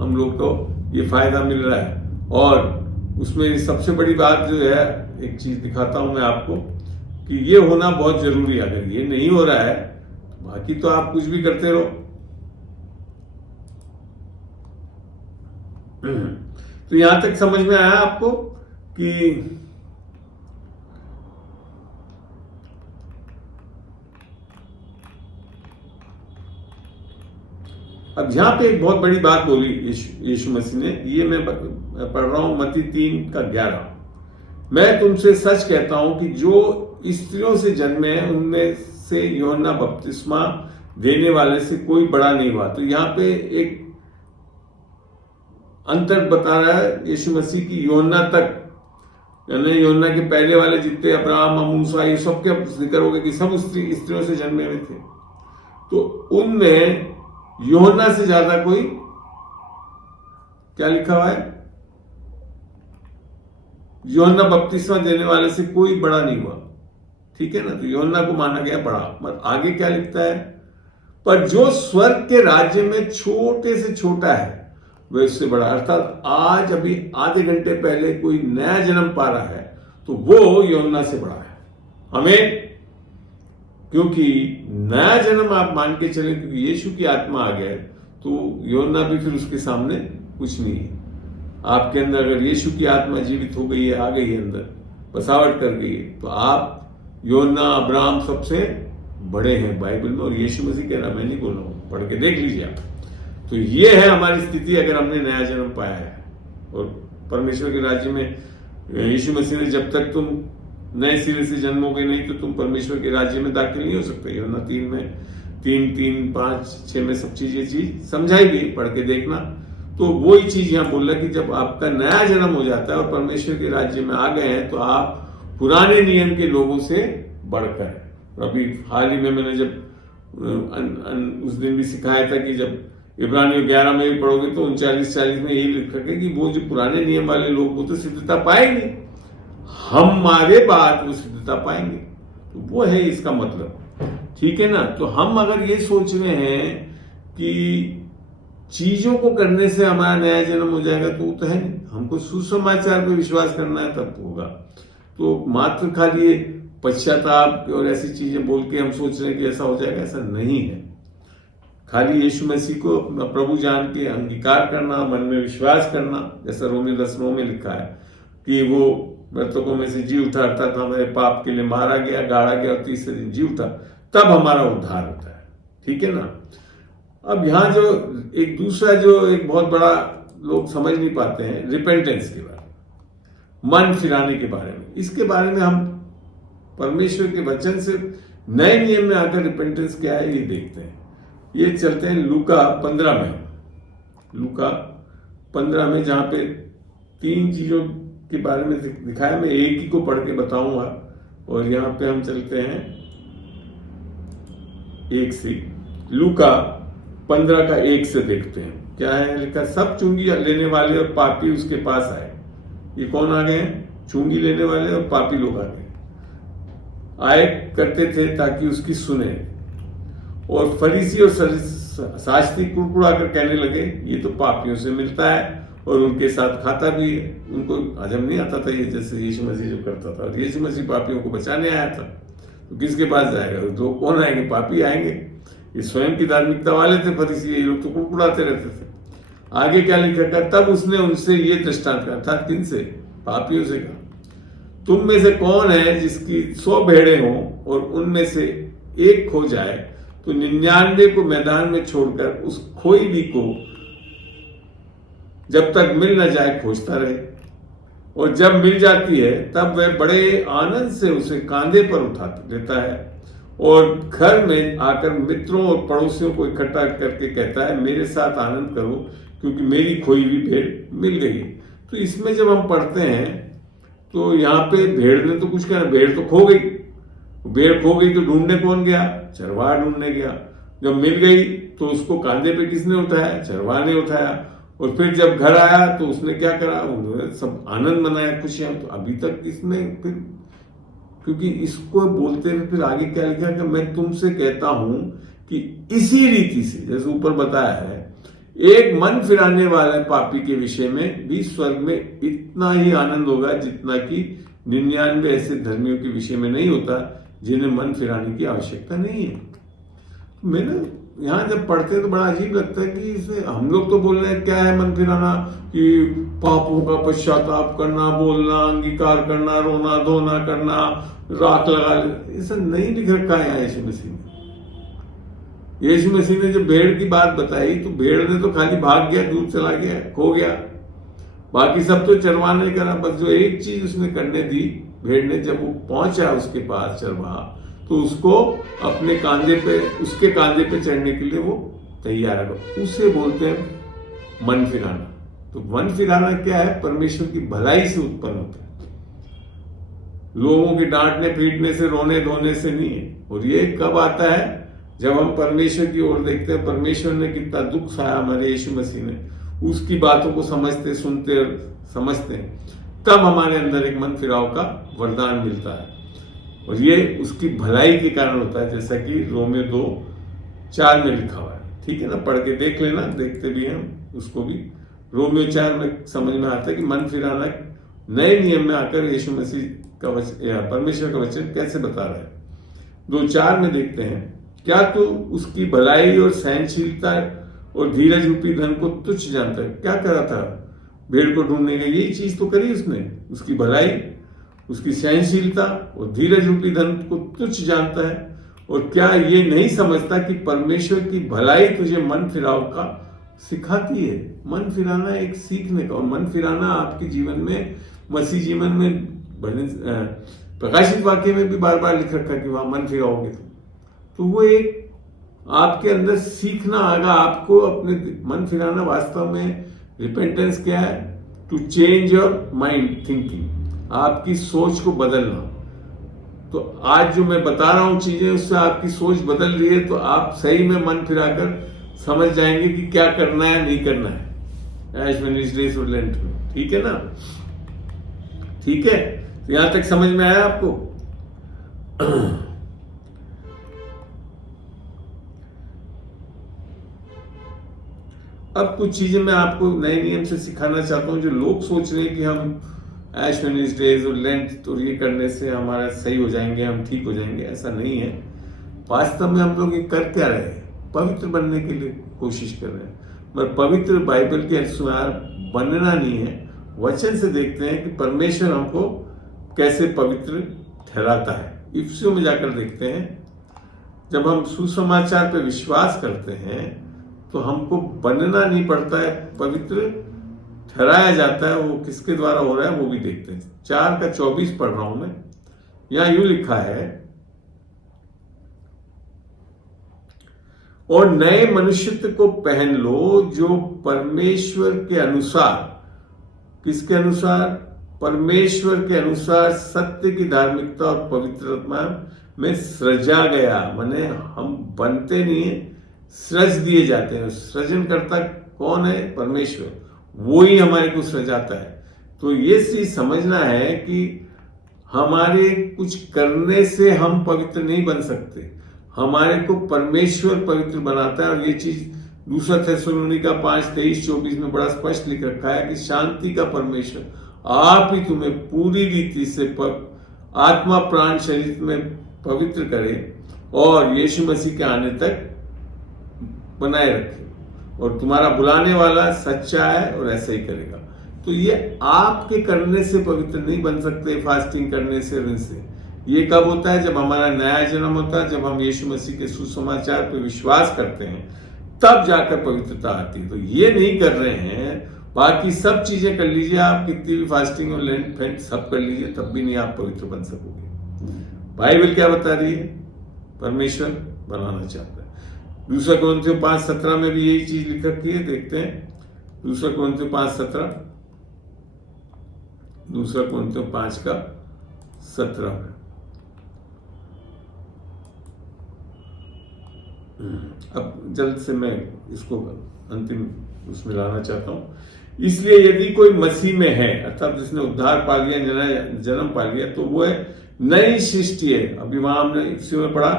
हम लोग को ये फायदा मिल रहा है। और उसमें सबसे बड़ी बात जो है, एक चीज दिखाता हूं मैं आपको कि ये होना बहुत जरूरी है। अगर ये नहीं हो रहा है तो बाकी तो आप कुछ भी करते रहो। तो यहां तक समझ में आया आपको कि अब यहाँ पे एक बहुत बड़ी बात बोली यीशु मसीह ने, ये मैं पढ़ रहा हूं मत्ती 3:11। मैं तुमसे सच कहता हूं कि जो स्त्रियों से जन्मे हैं उनमें से यूहन्ना बपतिस्मा देने वाले से कोई बड़ा नहीं हुआ। तो यहाँ पे एक अंतर बता रहा है यीशु मसीह की यूहन्ना तक, यानी यूहन्ना के पहले वाले जितने अब्राहम, मूसा, ये सब के जिक्र हो गया कि सब स्त्रियों से जन्मे हुए थे। तो उनमें यूहन्ना से ज्यादा कोई, क्या लिखा हुआ है, यूहन्ना बपतिस्मा देने वाले से कोई बड़ा नहीं हुआ। ठीक है ना, तो यूहन्ना को माना गया बड़ा। पर आगे क्या लिखता है, पर जो स्वर्ग के राज्य में छोटे से छोटा है वह इससे बड़ा। अर्थात आज अभी आधे घंटे पहले कोई नया जन्म पा रहा है तो वो यूहन्ना से बड़ा है। हमें, क्योंकि नया जन्म आप मान के चले, क्योंकि यीशु की आत्मा आ गया तो यूहन्ना भी फिर उसके सामने कुछ नहीं है। आपके अंदर अगर यीशु की आत्मा जीवित हो गई है, आ गई है अंदर, बसावट कर गई है, तो आप यूहन्ना, अब्राहम सबसे बड़े हैं बाइबल में। और यीशु मसीह कह रहा, मैं नहीं बोल रहा हूं, पढ़ के देख लीजिए आप। तो ये है हमारी स्थिति अगर हमने नया जन्म पाया है। और परमेश्वर के राज्य में यीशु मसीह ने, जब तक तुम नए सिरे से जन्मोगे नहीं तो तुम परमेश्वर के राज्य में दाखिल नहीं हो सकते। यूहन्ना 3 में 3, 5, 6 में सब चीज समझाई गई, पढ़ के देखना। तो वही चीज यहाँ बोल रहा कि जब आपका नया जन्म हो जाता है और परमेश्वर के राज्य में आ गए हैं तो आप पुराने नियम के लोगों से बढ़कर। अभी हाल ही में मैंने जब उस दिन भी सिखाया था कि जब इब्रानियों 11 में भी पढ़ोगे तो 39-40 में यही लिखा है कि वो जो पुराने नियम वाले लोग वो तो सिद्धता पाएंगे, हमारे बाद वो सिद्धता पाएंगे। तो वो है इसका मतलब। ठीक है ना, तो हम अगर ये सोच रहे हैं कि चीजों को करने से हमारा नया जन्म हो जाएगा तो वो तो है नहीं। हमको सुसमाचार पर विश्वास करना है तब होगा। तो मात्र खाली पश्चाताप और ऐसी चीजें बोल के हम सोच रहे हैं कि ऐसा हो जाएगा, ऐसा नहीं है। खाली यीशु मसीह को प्रभु जान के अंगीकार करना, मन में विश्वास करना, जैसा रोमियो 10:9 में लिखा है कि वो मृतकों में से जी उठा, अर्थात हमारे पाप के लिए मारा गया, गाड़ा गया और तीसरे दिन जी उठा, तब हमारा उद्धार होता है। ठीक है ना। अब यहां जो एक दूसरा जो एक बहुत बड़ा लोग समझ नहीं पाते हैं, रिपेंटेंस के बारे में, मन फिराने के बारे में। इसके बारे में हम परमेश्वर के वचन से नए नियम में आकर रिपेंटेंस क्या है ये देखते हैं। ये चलते हैं लूका 15 में, लूका 15 में, जहां पे 3 चीजों के बारे में दिखाया। मैं एक ही को पढ़ के बताऊंगा। और यहां पे हम चलते हैं 1 से, लूका 15 का 1 से देखते हैं क्या है लिखा। सब चुंगी लेने वाले और पापी उसके पास आए। ये कौन आ गए हैं? चुंगी लेने वाले और पापी लोग आ गए, आए करते थे ताकि उसकी सुने। और फरीसी और शास्त्री कुड़कुड़ा कर कहने लगे, ये तो पापियों से मिलता है और उनके साथ खाता भी है। उनको हजम नहीं आता था ये, जैसे यीशु मसीह जो करता था। और यीशु मसीह पापियों को बचाने आया था, तो किसके पास जाएगा? तो कौन आएंगे? पापी आएंगे। ये स्वयं की धार्मिकता वाले थे फरीसी, ये लोग तो कुड़कुड़ाते रहते थे। आगे क्या लिखा था, तब उसने उनसे ये दृष्टांत कहा था, किनसे? पापियों से कहा, तुम में से कौन है जिसकी 100 भेड़ें हों और उनमें से एक खो जाए तो 99 को मैदान में छोड़कर उस खोई हुई को जब तक मिल न जाए खोजता रहे, और जब मिल जाती है तब वह बड़े आनंद से उसे कांधे पर उठा लेता है और घर में आकर मित्रों और पड़ोसियों को इकट्ठा करके कहता है, मेरे साथ आनंद करो क्योंकि मेरी खोई हुई भेड़ मिल गई। तो इसमें जब हम पढ़ते हैं तो यहाँ पे भेड़ ने तो कुछ कहना, भेड़ तो खो गई। भेड़ खो गई तो ढूंढने कौन गया? चरवाहा ढूंढने गया। जब मिल गई तो उसको कांधे पे किसने उठाया? चरवाहा ने उठाया। और फिर जब घर आया तो उसने क्या करा? उन्होंने सब आनंद मनाया, खुशियां। तो अभी तक इसने फिर, क्योंकि इसको बोलते हुए फिर आगे क्या लिखा कि मैं तुमसे कहता हूं कि इसी रीति से, जैसे ऊपर बताया है, एक मन फिराने वाले पापी के विषय में भी स्वर्ग में इतना ही आनंद होगा जितना कि 99 ऐसे धर्मियों के विषय में नहीं होता जिन्हें मन फिराने की आवश्यकता नहीं है। मैंने यहां जब पढ़ते हैं तो बड़ा अजीब लगता है कि इसे हम लोग तो बोल रहे हैं क्या है मन फिराना, कि पापों का पश्चाताप करना, बोलना, अंगीकार करना, रोना धोना करना, राख लगा ले। ऐसा नहीं लिख रखा है यीशु मसीह ने। यीशु मसीह ने जब भेड़ की बात बताई तो भेड़ ने तो खाली भाग गया, दूर चला गया, खो गया, बाकी सब तो चरवाहा ने करा। बस जो एक चीज उसने करने दी भेड़ ने, जब वो पहुंचा उसके पास चरवाहा, तो उसको अपने कांधे पे, उसके कांधे पे चढ़ने के लिए वो तैयार है। उसे बोलते हैं मन फिराना। तो मन फिराना क्या है? परमेश्वर की भलाई से उत्पन्न होता है, लोगों के डांटने पीटने से, रोने धोने से नहीं है। और ये कब आता है? जब हम परमेश्वर की ओर देखते हैं, परमेश्वर ने कितना दुख सहा हमारे यीशु मसीह ने, उसकी बातों को समझते, सुनते और समझते हैं, तब हमारे अंदर एक मन फिराव का वरदान मिलता है। और ये उसकी भलाई के कारण होता है, जैसा कि रोमियो 2:4 में लिखा हुआ है। ठीक है ना, पढ़ के देख लेना, देखते भी हैं उसको भी। रोमियो 4 में समझ में आता है कि मन फिराना नए नियम में आकर यीशु मसीह का वचन, परमेश्वर का वचन कैसे बता रहा है। 2:4 में देखते हैं, क्या तू उसकी भलाई और सहनशीलता और धीरज रूपी धन को तुच्छ जानता है? क्या करा था भेड़ को ढूंढने का? यही चीज तो करी उसने, उसकी भलाई, उसकी सहनशीलता और धीरज रूपी धन को तुच्छ जानता है। और क्या ये नहीं समझता कि परमेश्वर की भलाई तुझे मन फिराव का सिखाती है? मन फिराना एक सीखने का, और मन फिराना आपके जीवन में, मसीह जीवन में, प्रकाशित वाक्य में भी बार बार लिख रखा कि वहां मन फिराओगे तो वो एक आपके अंदर सीखना आएगा आपको। अपने मन फिराना वास्तव में रिपेंटेंस क्या है? To change your mind thinking, आपकी सोच को बदलना। तो आज जो मैं बता रहा हूं चीजें, उससे आपकी सोच बदल रही है, तो आप सही में मन फिराकर समझ जाएंगे कि क्या करना है, नहीं करना है ऐश मिनिस्ट्रीज और लेंट में। ठीक है ना? ठीक है, तो यहां तक समझ में आया आपको? अब कुछ चीजें मैं आपको नए नियम से सिखाना चाहता हूं। जो लोग सोच रहे हैं कि हम ऐश वेडनेसडेज और लेंट तो ये करने से हमारा सही हो जाएंगे, हम ठीक हो जाएंगे, ऐसा नहीं है। वास्तव में हम लोग ये कर क्या रहे हैं? पवित्र बनने के लिए कोशिश कर रहे हैं, मगर पवित्र बाइबल के अनुसार बनना नहीं है। वचन से देखते हैं कि परमेश्वर हमको कैसे पवित्र ठहराता है। इफिसियों में जाकर देखते हैं, जब हम सुसमाचार पर विश्वास करते हैं तो हमको बनना नहीं पड़ता है, पवित्र ठहराया जाता है। वो किसके द्वारा हो रहा है वो भी देखते हैं। 4:24 पढ़ रहा हूं मैं। यहां यूं लिखा है, और नए मनुष्यत्व को पहन लो जो परमेश्वर के अनुसार, किसके अनुसार? परमेश्वर के अनुसार सत्य की धार्मिकता और पवित्रता में सृजा गया। माने हम बनते नहीं है, सृज दिए जाते हैं। सृजनकर्ता कौन है? परमेश्वर, वो ही हमारे को सृजाता है। तो ये चीज समझना है कि हमारे कुछ करने से हम पवित्र नहीं बन सकते, हमारे को परमेश्वर पवित्र बनाता है। और ये चीज 2 थेसलोनिका 5:23-24 में बड़ा स्पष्ट लिख रखा है कि शांति का परमेश्वर आप ही तुम्हें पूरी रीति से आत्मा प्राण शरीर में पवित्र करे और यीशु मसीह के आने तक बनाए रखे। और तुम्हारा बुलाने वाला सच्चा है और ऐसा ही करेगा। तो ये आपके करने से पवित्र नहीं बन सकते, फास्टिंग करने से, इनसे। ये कब होता है? जब हमारा नया जन्म होता है, जब हम यीशु मसीह के सुसमाचार पर विश्वास करते हैं, तब जाकर पवित्रता आती है। तो ये नहीं कर रहे हैं, बाकी सब चीजें कर लीजिए आप, कितनी भी फास्टिंग और लेंट फेंट सब कर लीजिए, तब भी नहीं आप पवित्र बन सकोगे। बाइबल क्या बता रही है? परमेश्वर बनाना चाहता है। 2 कोरिन्थियों 5:17 में भी यही चीज लिख रखी है। देखते हैं 2 कोरिन्थियों 5:17, 2 कोरिन्थियों 5:17 में। अब जल्द से मैं इसको अंतिम उसमें लाना चाहता हूं। इसलिए यदि कोई मसीह में है, अर्थात जिसने उद्धार पा लिया, जन्म पा लिया, तो वो है नई सृष्टि है। अभी वहां हमने इसी में पढ़ा,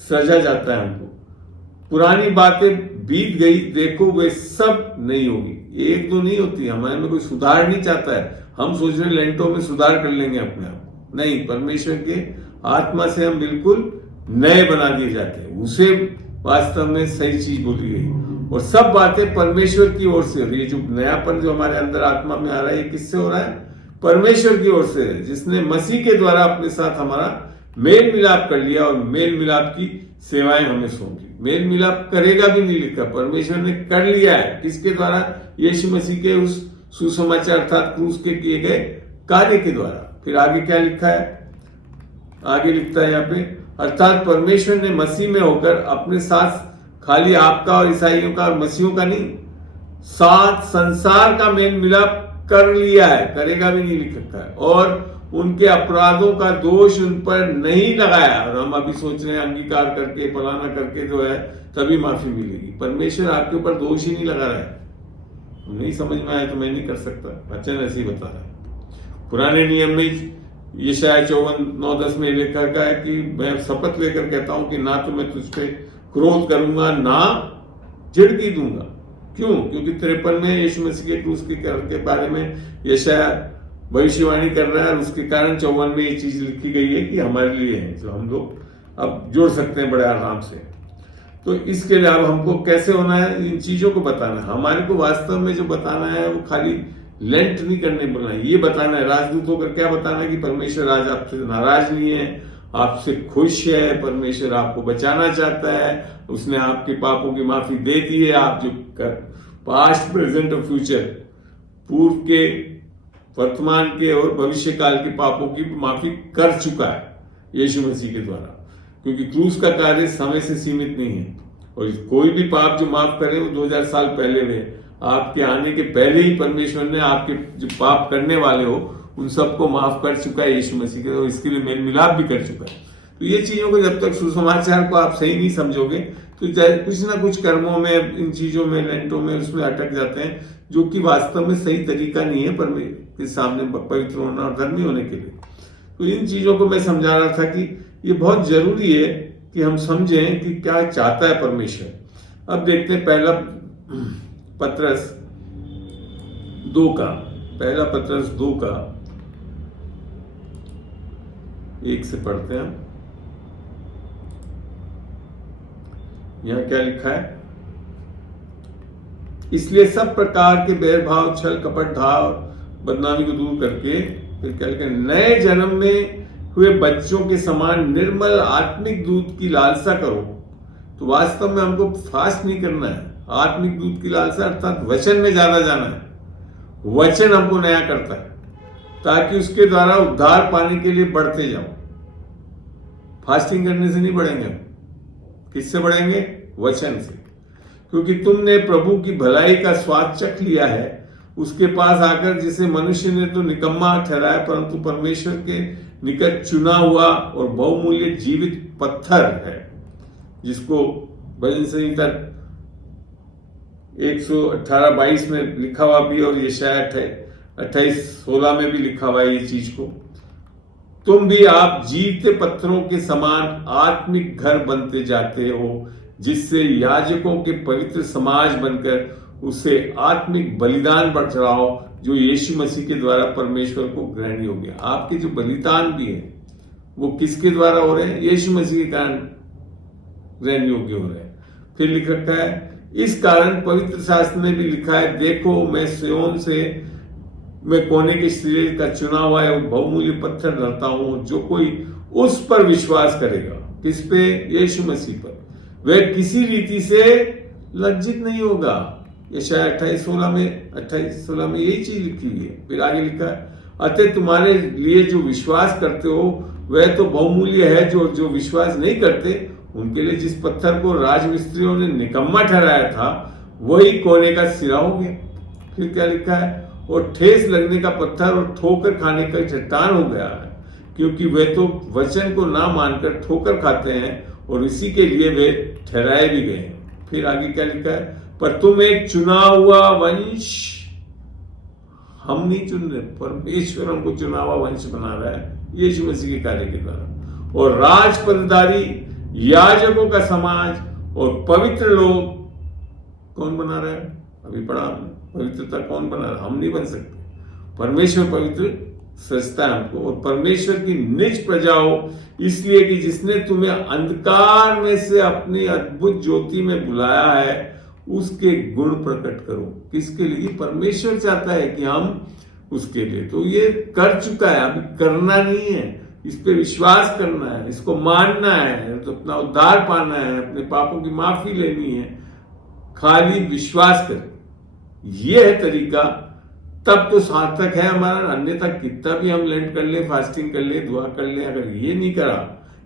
सजा जाता है हमको। पुरानी बातें बीत गई, देखो वे सब नहीं होगी। एक दो नहीं होती, हमारे में कोई सुधार नहीं चाहता है। हम सोच रहे लेंटों में सुधार कर लेंगे अपने आप, नहीं। परमेश्वर के आत्मा से हम बिल्कुल नए बना दिए जाते हैं। उसे वास्तव में सही चीज बोली गई, और सब बातें परमेश्वर की ओर से हो रही है। जो नयापन जो हमारे अंदर आत्मा में आ रहा है, ये किससे हो रहा है? परमेश्वर की ओर से, जिसने मसीह के द्वारा अपने साथ हमारा मेल मिलाप कर लिया और मेल मिलाप की सेवाएं हमें सौंपी। मेल मिलाप करेगा भी नहीं लिखा, परमेश्वर ने कर लिया है। किसके द्वारा? यीशु मसीह के उस सुसमाचार अर्थात क्रूस के किए गए कार्य के द्वारा। फिर आगे क्या लिखा है? आगे लिखता है यहाँ पे, अर्थात परमेश्वर ने मसीह में होकर अपने साथ खाली आपका और ईसाइयों का और मसीहों का नहीं, साथ संसार का मेल मिलाप कर लिया है, करेगा भी नहीं लिख सकता है, और उनके अपराधों का दोष उन पर नहीं लगाया। और हम अभी सोच रहे हैं अंगीकार करके फलाना करके जो है तभी माफी मिलेगी। परमेश्वर आपके ऊपर दोष ही नहीं लगा रहा है। नहीं समझ में आया तो मैं नहीं कर सकता, वचन ऐसे ही बता रहा है। पुराने नियम में यशायाह 54:9-10 में लिखा गया है कि मैं शपथ लेकर कहता हूं कि ना तो मैं तुझ पे क्रोध करूंगा ना झिड़की दूंगा। क्यों? क्योंकि 53 में यीशु मसीह के क्रूस के बारे में यशायाह भविष्यवाणी कर रहा है, और उसके कारण 54 में ये चीज लिखी गई है कि हमारे लिए है, जो हम लोग अब जोड़ सकते हैं बड़े आराम से। तो इसके लिए अब हमको कैसे होना है, इन चीजों को बताना है। हमारे को वास्तव में जो बताना है वो खाली लेंट नहीं करने बोलना है, ये बताना है, राजदूत होकर क्या बताना है कि परमेश्वर आज आपसे नाराज नहीं है, आपसे खुश है, परमेश्वर आपको बचाना चाहता है, उसने आपके पापों की माफी दे दी है। आप जो पास्ट प्रेजेंट और फ्यूचर, पूर्व के, वर्तमान के और भविष्य काल के पापों की माफी कर चुका है यीशु मसीह के द्वारा, क्योंकि क्रूस का कार्य समय से सीमित नहीं है। और कोई भी पाप जो माफ करे वो 2000 साल पहले में, आपके आने के पहले ही परमेश्वर ने आपके जो पाप करने वाले हो उन सबको माफ कर चुका है यीशु मसीह के, और इसके लिए मेल मिलाप भी कर चुका है। तो ये चीजों को जब तक सुसमाचार को आप सही नहीं समझोगे तो कुछ ना कुछ कर्मों में, इन चीजों में, लेंटों में, उसमें अटक जाते हैं, जो कि वास्तव में सही तरीका नहीं है परमेश्वर के सामने पवित्र होना और धर्मी होने के लिए। तो इन चीजों को मैं समझा रहा था कि ये बहुत जरूरी है कि हम समझें कि क्या चाहता है परमेश्वर। अब देखते हैं पहला पत्रस 2 का, पहला पत्रस 2 का 1 से पढ़ते हैं। यहां क्या लिखा है? इसलिए सब प्रकार के बैरभाव, छल कपट, धाव, बदनामी को दूर करके, फिर क्या लिखा है? नए जन्म में हुए बच्चों के समान निर्मल आत्मिक दूध की लालसा करो। तो वास्तव में हमको फास्ट नहीं करना है, आत्मिक दूध की लालसा अर्थात वचन में ज्यादा जाना है। वचन हमको नया करता है ताकि उसके द्वारा उद्धार पाने के लिए बढ़ते जाओ। फास्टिंग करने से नहीं बढ़ेंगे, किससे बढ़ेंगे? वचन से। क्योंकि तुमने प्रभु की भलाई का स्वाद चख लिया है, उसके पास आकर जिसे मनुष्य ने तो निकम्मा ठहराया, परंतु परमेश्वर के निकट चुना हुआ और बहुमूल्य जीवित पत्थर है, जिसको भजन संहिता 118:22 में लिखा हुआ भी, और यशायाह 28:16 में भी लिखा हुआ है ये चीज को। तुम भी आप जीवते पत्थरों के समान आत्मिक घर बनते जाते हो, जिससे याजकों के पवित्र समाज बनकर उसे आत्मिक बलिदान चढ़ाओ, जो यीशु मसीह के द्वारा परमेश्वर को ग्रहण हो गया। आपके जो बलिदान भी है वो किसके द्वारा हो रहे हैं? यीशु मसीह के कारण ग्रहण योग्य हो रहे हैं। फिर लिख रखा है, इस कारण पवित्र शास्त्र में भी लिखा है, देखो मैं सिय्योन से मैं कोने के सिरे का चुना हुआ है बहुमूल्य पत्थर धरता हूं, जो कोई उस पर विश्वास करेगा। किस पे? यीशु मसीह पर, वह किसी रीति से लज्जित नहीं होगा। यशायाह 28:16 में यही चीज लिखी हुई है। फिर आगे लिखा है, अतः तुम्हारे लिए जो विश्वास करते हो वह तो बहुमूल्य है, जो विश्वास नहीं करते उनके लिए जिस पत्थर को राजमिस्त्रियों ने निकम्मा ठहराया था वही कोने का सिरा हो गया। फिर क्या लिखा है, और ठेस लगने का पत्थर और ठोकर खाने का चट्टान हो गया है, क्योंकि वे तो वचन को ना मानकर ठोकर खाते हैं और इसी के लिए वे ठहराए भी गए। फिर आगे क्या लिखा है, पर तुम एक चुना हुआ वंश, हम नहीं चुन रहे, परमेश्वर हमको चुना हुआ वंश बना रहा है यीशु मसीह के कार्य के द्वारा, और राजपदधारी, याजकों का समाज और पवित्र लोग। कौन बना रहा है? अभी पढ़ा हमने, पवित्रता कौन बना रहा है? हम नहीं बन सकते, परमेश्वर पवित्र सजता है हमको। और परमेश्वर की निज प्रजा हो, इसलिए कि जिसने तुम्हें अंधकार में से अपनी अद्भुत ज्योति में बुलाया है उसके गुण प्रकट करो। किसके लिए? परमेश्वर चाहता है कि हम उसके लिए, तो ये कर चुका है, अभी करना नहीं है। इस पे विश्वास करना है, इसको मानना है, तो अपना उद्धार पाना है, अपने पापों की माफी लेनी है, खाली विश्वास कर, ये है तरीका, तब तो सार्थक है हमारा। अन्यथा कितना भी हम लेंट कर ले, फास्टिंग कर ले, दुआ कर ले, अगर ये नहीं करा,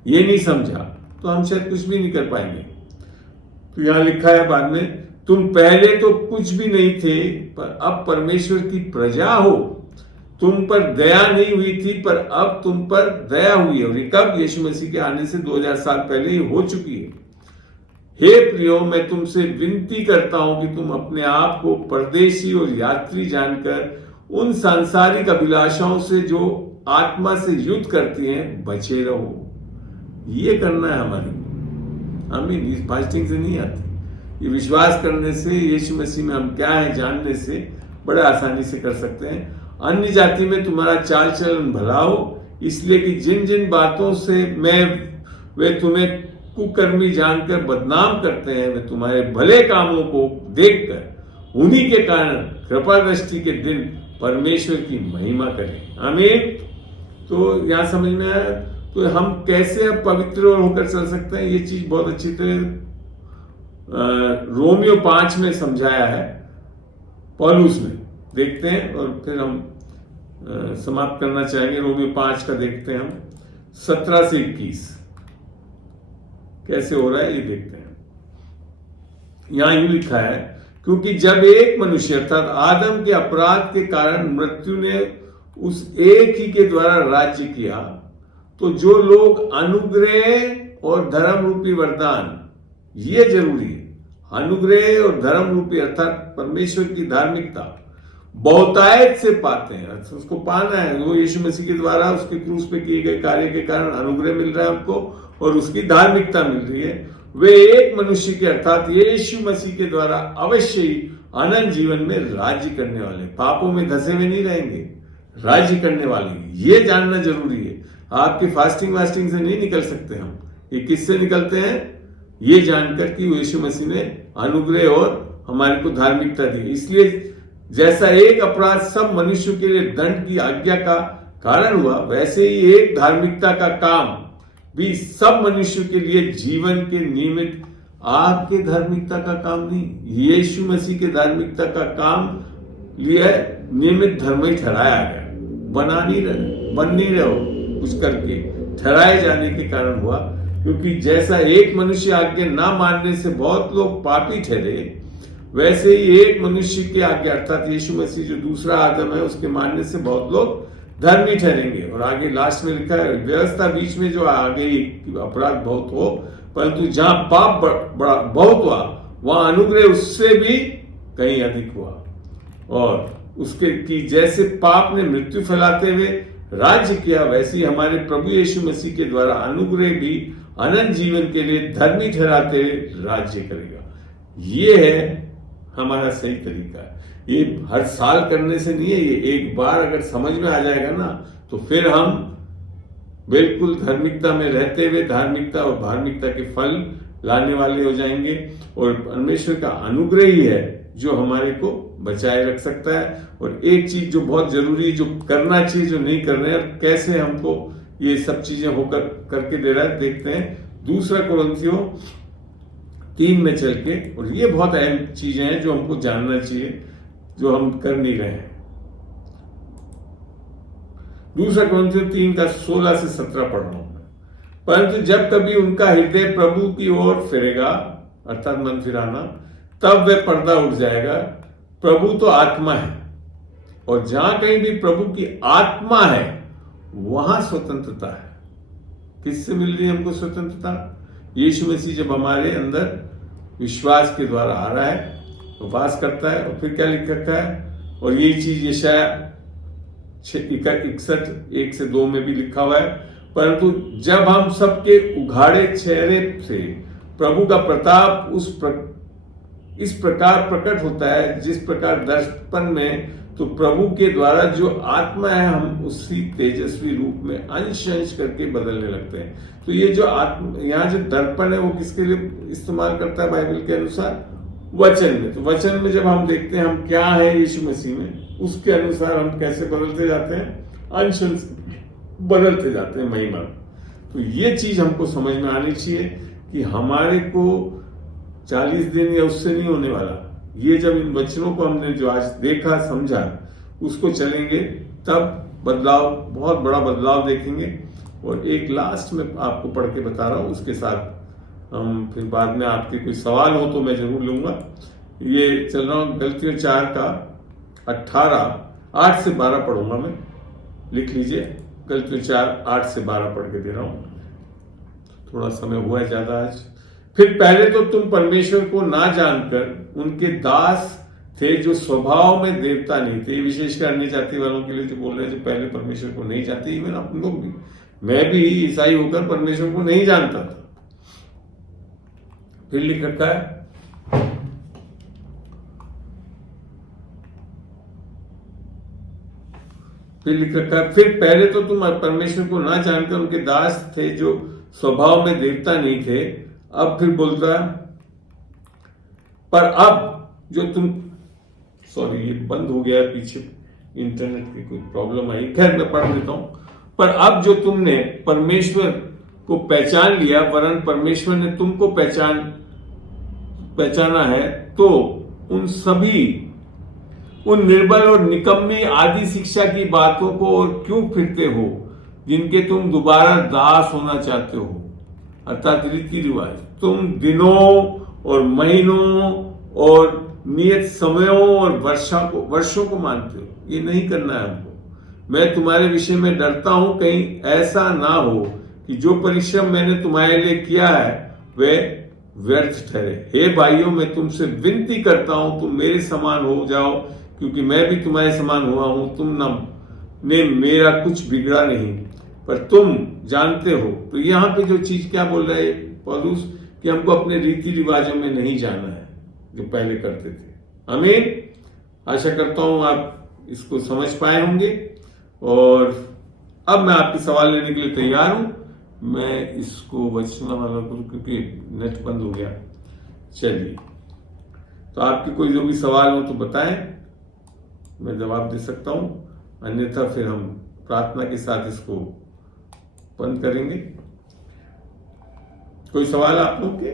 ये नहीं समझा, तो हम शायद कुछ भी नहीं कर पाएंगे। तो यहां लिखा है बाद में, तुम पहले तो कुछ भी नहीं थे, पर अब परमेश्वर की प्रजा हो। तुम पर दया नहीं हुई थी, पर अब तुम पर दया हुई है। और ये कब? यीशु मसीह के आने से 2000 साल पहले ही हो चुकी है। हे प्रियो, मैं तुमसे विनती करता हूं कि तुम अपने आप को परदेशी और यात्री जानकर उन सांसारिक अभिलाषाओं से जो आत्मा से युद्ध करती हैं बचे रहो। ये करना है हमारे, हमें इस फास्टिंग से नहीं आती। ये विश्वास करने से, यीशु मसीह में हम क्या है जानने से बड़े आसानी से कर सकते हैं। अन्य जाति में तुम्हारा चाल चलन भला हो, इसलिए कि जिन जिन बातों से वे तुम्हें कुकर्मी जानकर बदनाम करते हैं, वे तुम्हारे भले कामों को देखकर उन्हीं के कारण कृपा दृष्टि के दिन परमेश्वर की महिमा करें। आमीन। तो यहां समझ में आया, तो हम कैसे अब पवित्र होकर चल सकते हैं, ये चीज बहुत अच्छी तरह रोमियो 5 में समझाया है पौलुस ने। देखते हैं और फिर हम समाप्त करना चाहेंगे। रोमियो 5 का देखते हैं हम, 17 से 21 कैसे हो रहा है ये देखते हैं। यहां यूं लिखा है, क्योंकि जब एक मनुष्य अर्थात आदम के अपराध के कारण मृत्यु ने उस एक ही के द्वारा राज्य किया, तो जो लोग अनुग्रह और धर्म रूपी वरदान, ये जरूरी है, अनुग्रह और धर्म रूपी अर्थात परमेश्वर की धार्मिकता बहुतायत से पाते हैं, उसको पाना है। वो यीशु मसीह के द्वारा उसके क्रूस पे किए गए कार्य के कारण अनुग्रह मिल रहा है हमको और उसकी धार्मिकता मिल रही है। वे एक मनुष्य के अर्थात यीशु मसीह के द्वारा अवश्य ही अनंत जीवन में राज्य करने वाले, पापों में धसे हुए नहीं रहेंगे, राज्य करने वाले। ये जानना जरूरी है। आपकी फास्टिंग वास्टिंग से नहीं निकल सकते हम। ये किससे निकलते हैं? ये जानकर कि यीशु मसीह ने अनुग्रह और हमारे को धार्मिकता दी। इसलिए जैसा एक अपराध सब मनुष्यों के लिए दंड की आज्ञा का कारण हुआ, वैसे ही एक धार्मिकता का काम भी सब मनुष्यों के लिए जीवन के नियमित, आपके धार्मिकता का काम नहीं, यीशु मसीह के धार्मिकता का काम लिया नियमित धर्म ही ठहराया गया। बन नहीं रहे हो कुछ करके, ठहराए जाने के कारण हुआ। क्योंकि जैसा एक मनुष्य आज्ञा ना मानने से बहुत लोग पापी ठहरे, वैसे ही एक मनुष्य की आज्ञा अर्थात यीशु मसीह जो दूसरा आदम है उसके मानने से बहुत लोग धर्मी ठहरेंगे। और आगे लास्ट में लिखा है, व्यवस्था बीच में जो आ गई अपराध बहुत हो, परंतु जहां पाप बहुत हुआ वहां अनुग्रह उससे भी कहीं अधिक हुआ। और उसके कि जैसे पाप ने मृत्यु फैलाते हुए राज्य किया, वैसे ही हमारे प्रभु यीशु मसीह के द्वारा अनुग्रह भी अनंत जीवन के लिए धर्मी ठहराते हुए राज्य करेगा। ये है हमारा सही तरीका। ये हर साल करने से नहीं है, ये एक बार अगर समझ में आ जाएगा ना, तो फिर हम बिल्कुल धार्मिकता में रहते हुए धार्मिकता और धार्मिकता के फल लाने वाले हो जाएंगे। और परमेश्वर का अनुग्रह ही है जो हमारे को बचाए रख सकता है। और एक चीज जो बहुत जरूरी है, जो करना चाहिए, जो नहीं कर रहे हैं, कैसे हमको ये सब चीजें होकर करके दे रहा है, देखते हैं। 2 कुरिन्थियों 3 में चल के, और ये बहुत अहम चीजें हैं जो हमको जानना चाहिए, जो हम कर नहीं रहे हैं। 2 कुरिन्थियों 3 का 16 से 17 पढ़ रहा हूं मैं। परंतु जब कभी उनका हृदय प्रभु की ओर फिरेगा, अर्थात मन फिराना, तब वह पर्दा उठ जाएगा। प्रभु तो आत्मा है, और जहां कहीं भी प्रभु की आत्मा है वहां स्वतंत्रता है। किससे मिल रही है हमको स्वतंत्रता? यीशु मसीह जब हमारे अंदर विश्वास के द्वारा आ रहा है, वो वास करता है। और फिर क्या लिख रखा है, और ये चीज यशाया 61:1-2 में भी लिखा हुआ है, परंतु जब हम सबके उघाड़े चेहरे से प्रभु का प्रताप इस प्रकार प्रकट होता है, जिस प्रकार दर्पण में, तो प्रभु के द्वारा जो आत्मा है हम उसी तेजस्वी रूप में अंश अंश करके बदलने लगते हैं। तो ये जो आत्मा, यहाँ जो दर्पण है वो किसके लिए इस्तेमाल करता है बाइबल के अनुसार? वचन में। तो वचन में जब हम देखते हैं हम क्या है यीशु मसीह में, उसके अनुसार हम कैसे बदलते जाते हैं, अंश अंश बदलते जाते हैं महिमा। तो ये चीज हमको समझ में आनी चाहिए कि हमारे को 40 दिन या उससे नहीं होने वाला। ये जब इन वचनों को हमने जो आज देखा समझा उसको चलेंगे तब बदलाव, बहुत बड़ा बदलाव देखेंगे। और एक लास्ट में आपको पढ़ के बता रहा हूं, उसके साथ हम फिर बाद में आपके कोई सवाल हो तो मैं जरूर लूंगा। ये चल रहा हूं गलतियों 4 का 18, 8 से 12 पढ़ूंगा मैं, लिख लीजिए। गलतियों 4, 8 से 12 पढ़ के दे रहा हूं, थोड़ा समय हुआ है ज्यादा आज। फिर पहले तो तुम परमेश्वर को ना जानकर उनके दास थे जो स्वभाव में देवता नहीं थे। विशेषकर अन्य जाति वालों के लिए जो बोल रहे हैं, जो पहले परमेश्वर को नहीं जानते। इवन हम लोग भी, मैं भी ईसाई होकर परमेश्वर को नहीं जानता था। फिर लिख रखा है फिर पहले तो तुम परमेश्वर को ना जानकर उनके दास थे जो स्वभाव में देवता नहीं थे। अब फिर बोलता पर अब जो तुम, सॉरी ये बंद हो गया है, पीछे इंटरनेट की कोई प्रॉब्लम आई, खैर मैं पढ़ देता हूं। पर अब जो तुमने परमेश्वर को पहचान लिया, वरन परमेश्वर ने तुमको पहचाना है, तो उन निर्बल और निकम्मी आदि शिक्षा की बातों को और क्यों फिरते हो जिनके तुम दोबारा दास होना चाहते हो, अर्थात रीति रिवाज। तुम दिनों और महीनों और नियत समयों और वर्षों को मानते हो। ये नहीं करना है हमको। मैं तुम्हारे विषय में डरता हूं कहीं ऐसा ना हो कि जो परिश्रम मैंने तुम्हारे लिए किया है वे व्यर्थ ठहरे। हे भाइयों, मैं तुमसे विनती करता हूं तुम मेरे समान हो जाओ, क्योंकि मैं भी तुम्हारे समान हुआ हूं। तुमने मेरा कुछ बिगड़ा नहीं, पर तुम जानते हो। तो यहां पे जो चीज क्या बोल रहा है पौलुस, कि हमको अपने रीति रिवाजों में नहीं जाना है जो पहले करते थे। आमीन। आशा करता हूं आप इसको समझ पाए होंगे। और अब मैं आपके सवाल लेने के लिए तैयार हूं। मैं इसको वचना वाला करूं क्योंकि नेट बंद हो गया। चलिए, तो आपके कोई जो भी सवाल हो तो बताएं, मैं जवाब दे सकता हूं। अन्यथा फिर हम प्रार्थना के साथ इसको बंद करेंगे। कोई सवाल आप लोग के?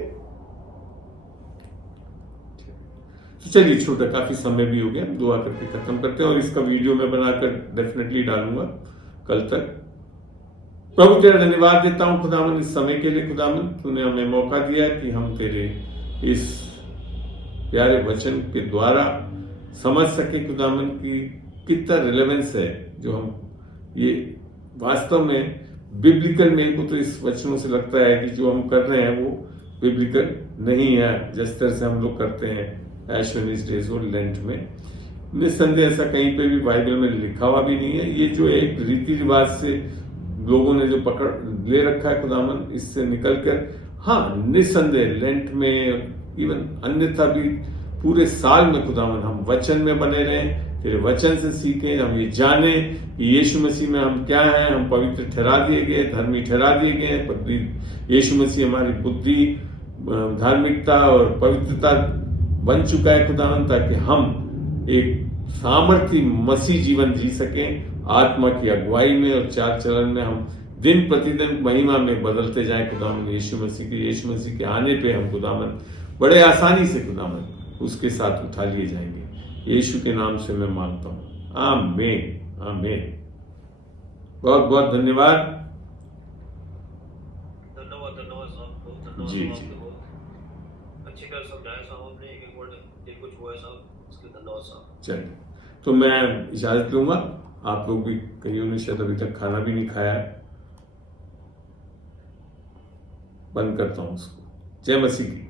तो चलिए, छोटा काफी समय भी हो गया, दुआ करके खत्म करते हैं। और इसका वीडियो मैं बनाकर डेफिनेटली डालूंगा कल तक। प्रभु तेरा धन्यवाद देता हूं खुदावन इस समय के लिए। खुदावन, तूने हमें मौका दिया कि हम तेरे इस प्यारे वचन के द्वारा समझ सके खुदावन की कितना रिलेवेंस है जो हम ये वास्तव में बिब्लिकल। मेरे को तो इस वचनों से लगता है कि जो हम कर रहे हैं वो बिब्लिकल नहीं है, जिस तरह से हम लोग करते हैं ऐश वेडनेसडेज और लेंट में। निस्संदेह ऐसा कहीं पे भी बाइबल में लिखा हुआ भी नहीं है। ये जो एक रीति रिवाज से लोगों ने जो पकड़ ले रखा है खुदावन, इससे निकलकर, हाँ निस्संदेह लेंट में इवन अन्यथा भी पूरे साल में खुदावन हम वचन में बने रहें, तेरे वचन से सीखें, हम ये जाने कि यीशु मसीह में हम क्या हैं। हम पवित्र ठहरा दिए गए, धर्मी ठहरा दिए गए। यीशु मसीह हमारी बुद्धि, धार्मिकता और पवित्रता बन चुका है खुदावन, ताकि हम एक सामर्थी मसीह जीवन जी सकें। आत्मा की अगुवाई में और चाल चलन में हम दिन प्रतिदिन महिमा में बदलते जाएं खुदावन। यीशु मसीह के आने पे हम खुदावन बड़े आसानी से खुदावन उसके साथ उठा लिए जाएंगे। यीशु के नाम से मैं मांगता हूं, आमीन आमीन। बहुत बहुत धन्यवाद। धन्यवाद साहब, जी जी अच्छी तरह समझाया साहब आपने, एक वर्ड कुछ हुआ है साहब, इसके धन्यवाद साहब। चलिए, तो मैं इजाजत लूंगा। आप लोग भी, कईयों ने शायद अभी तक खाना भी नहीं खाया है, बंद करता हूं उसको। जय मसीह की।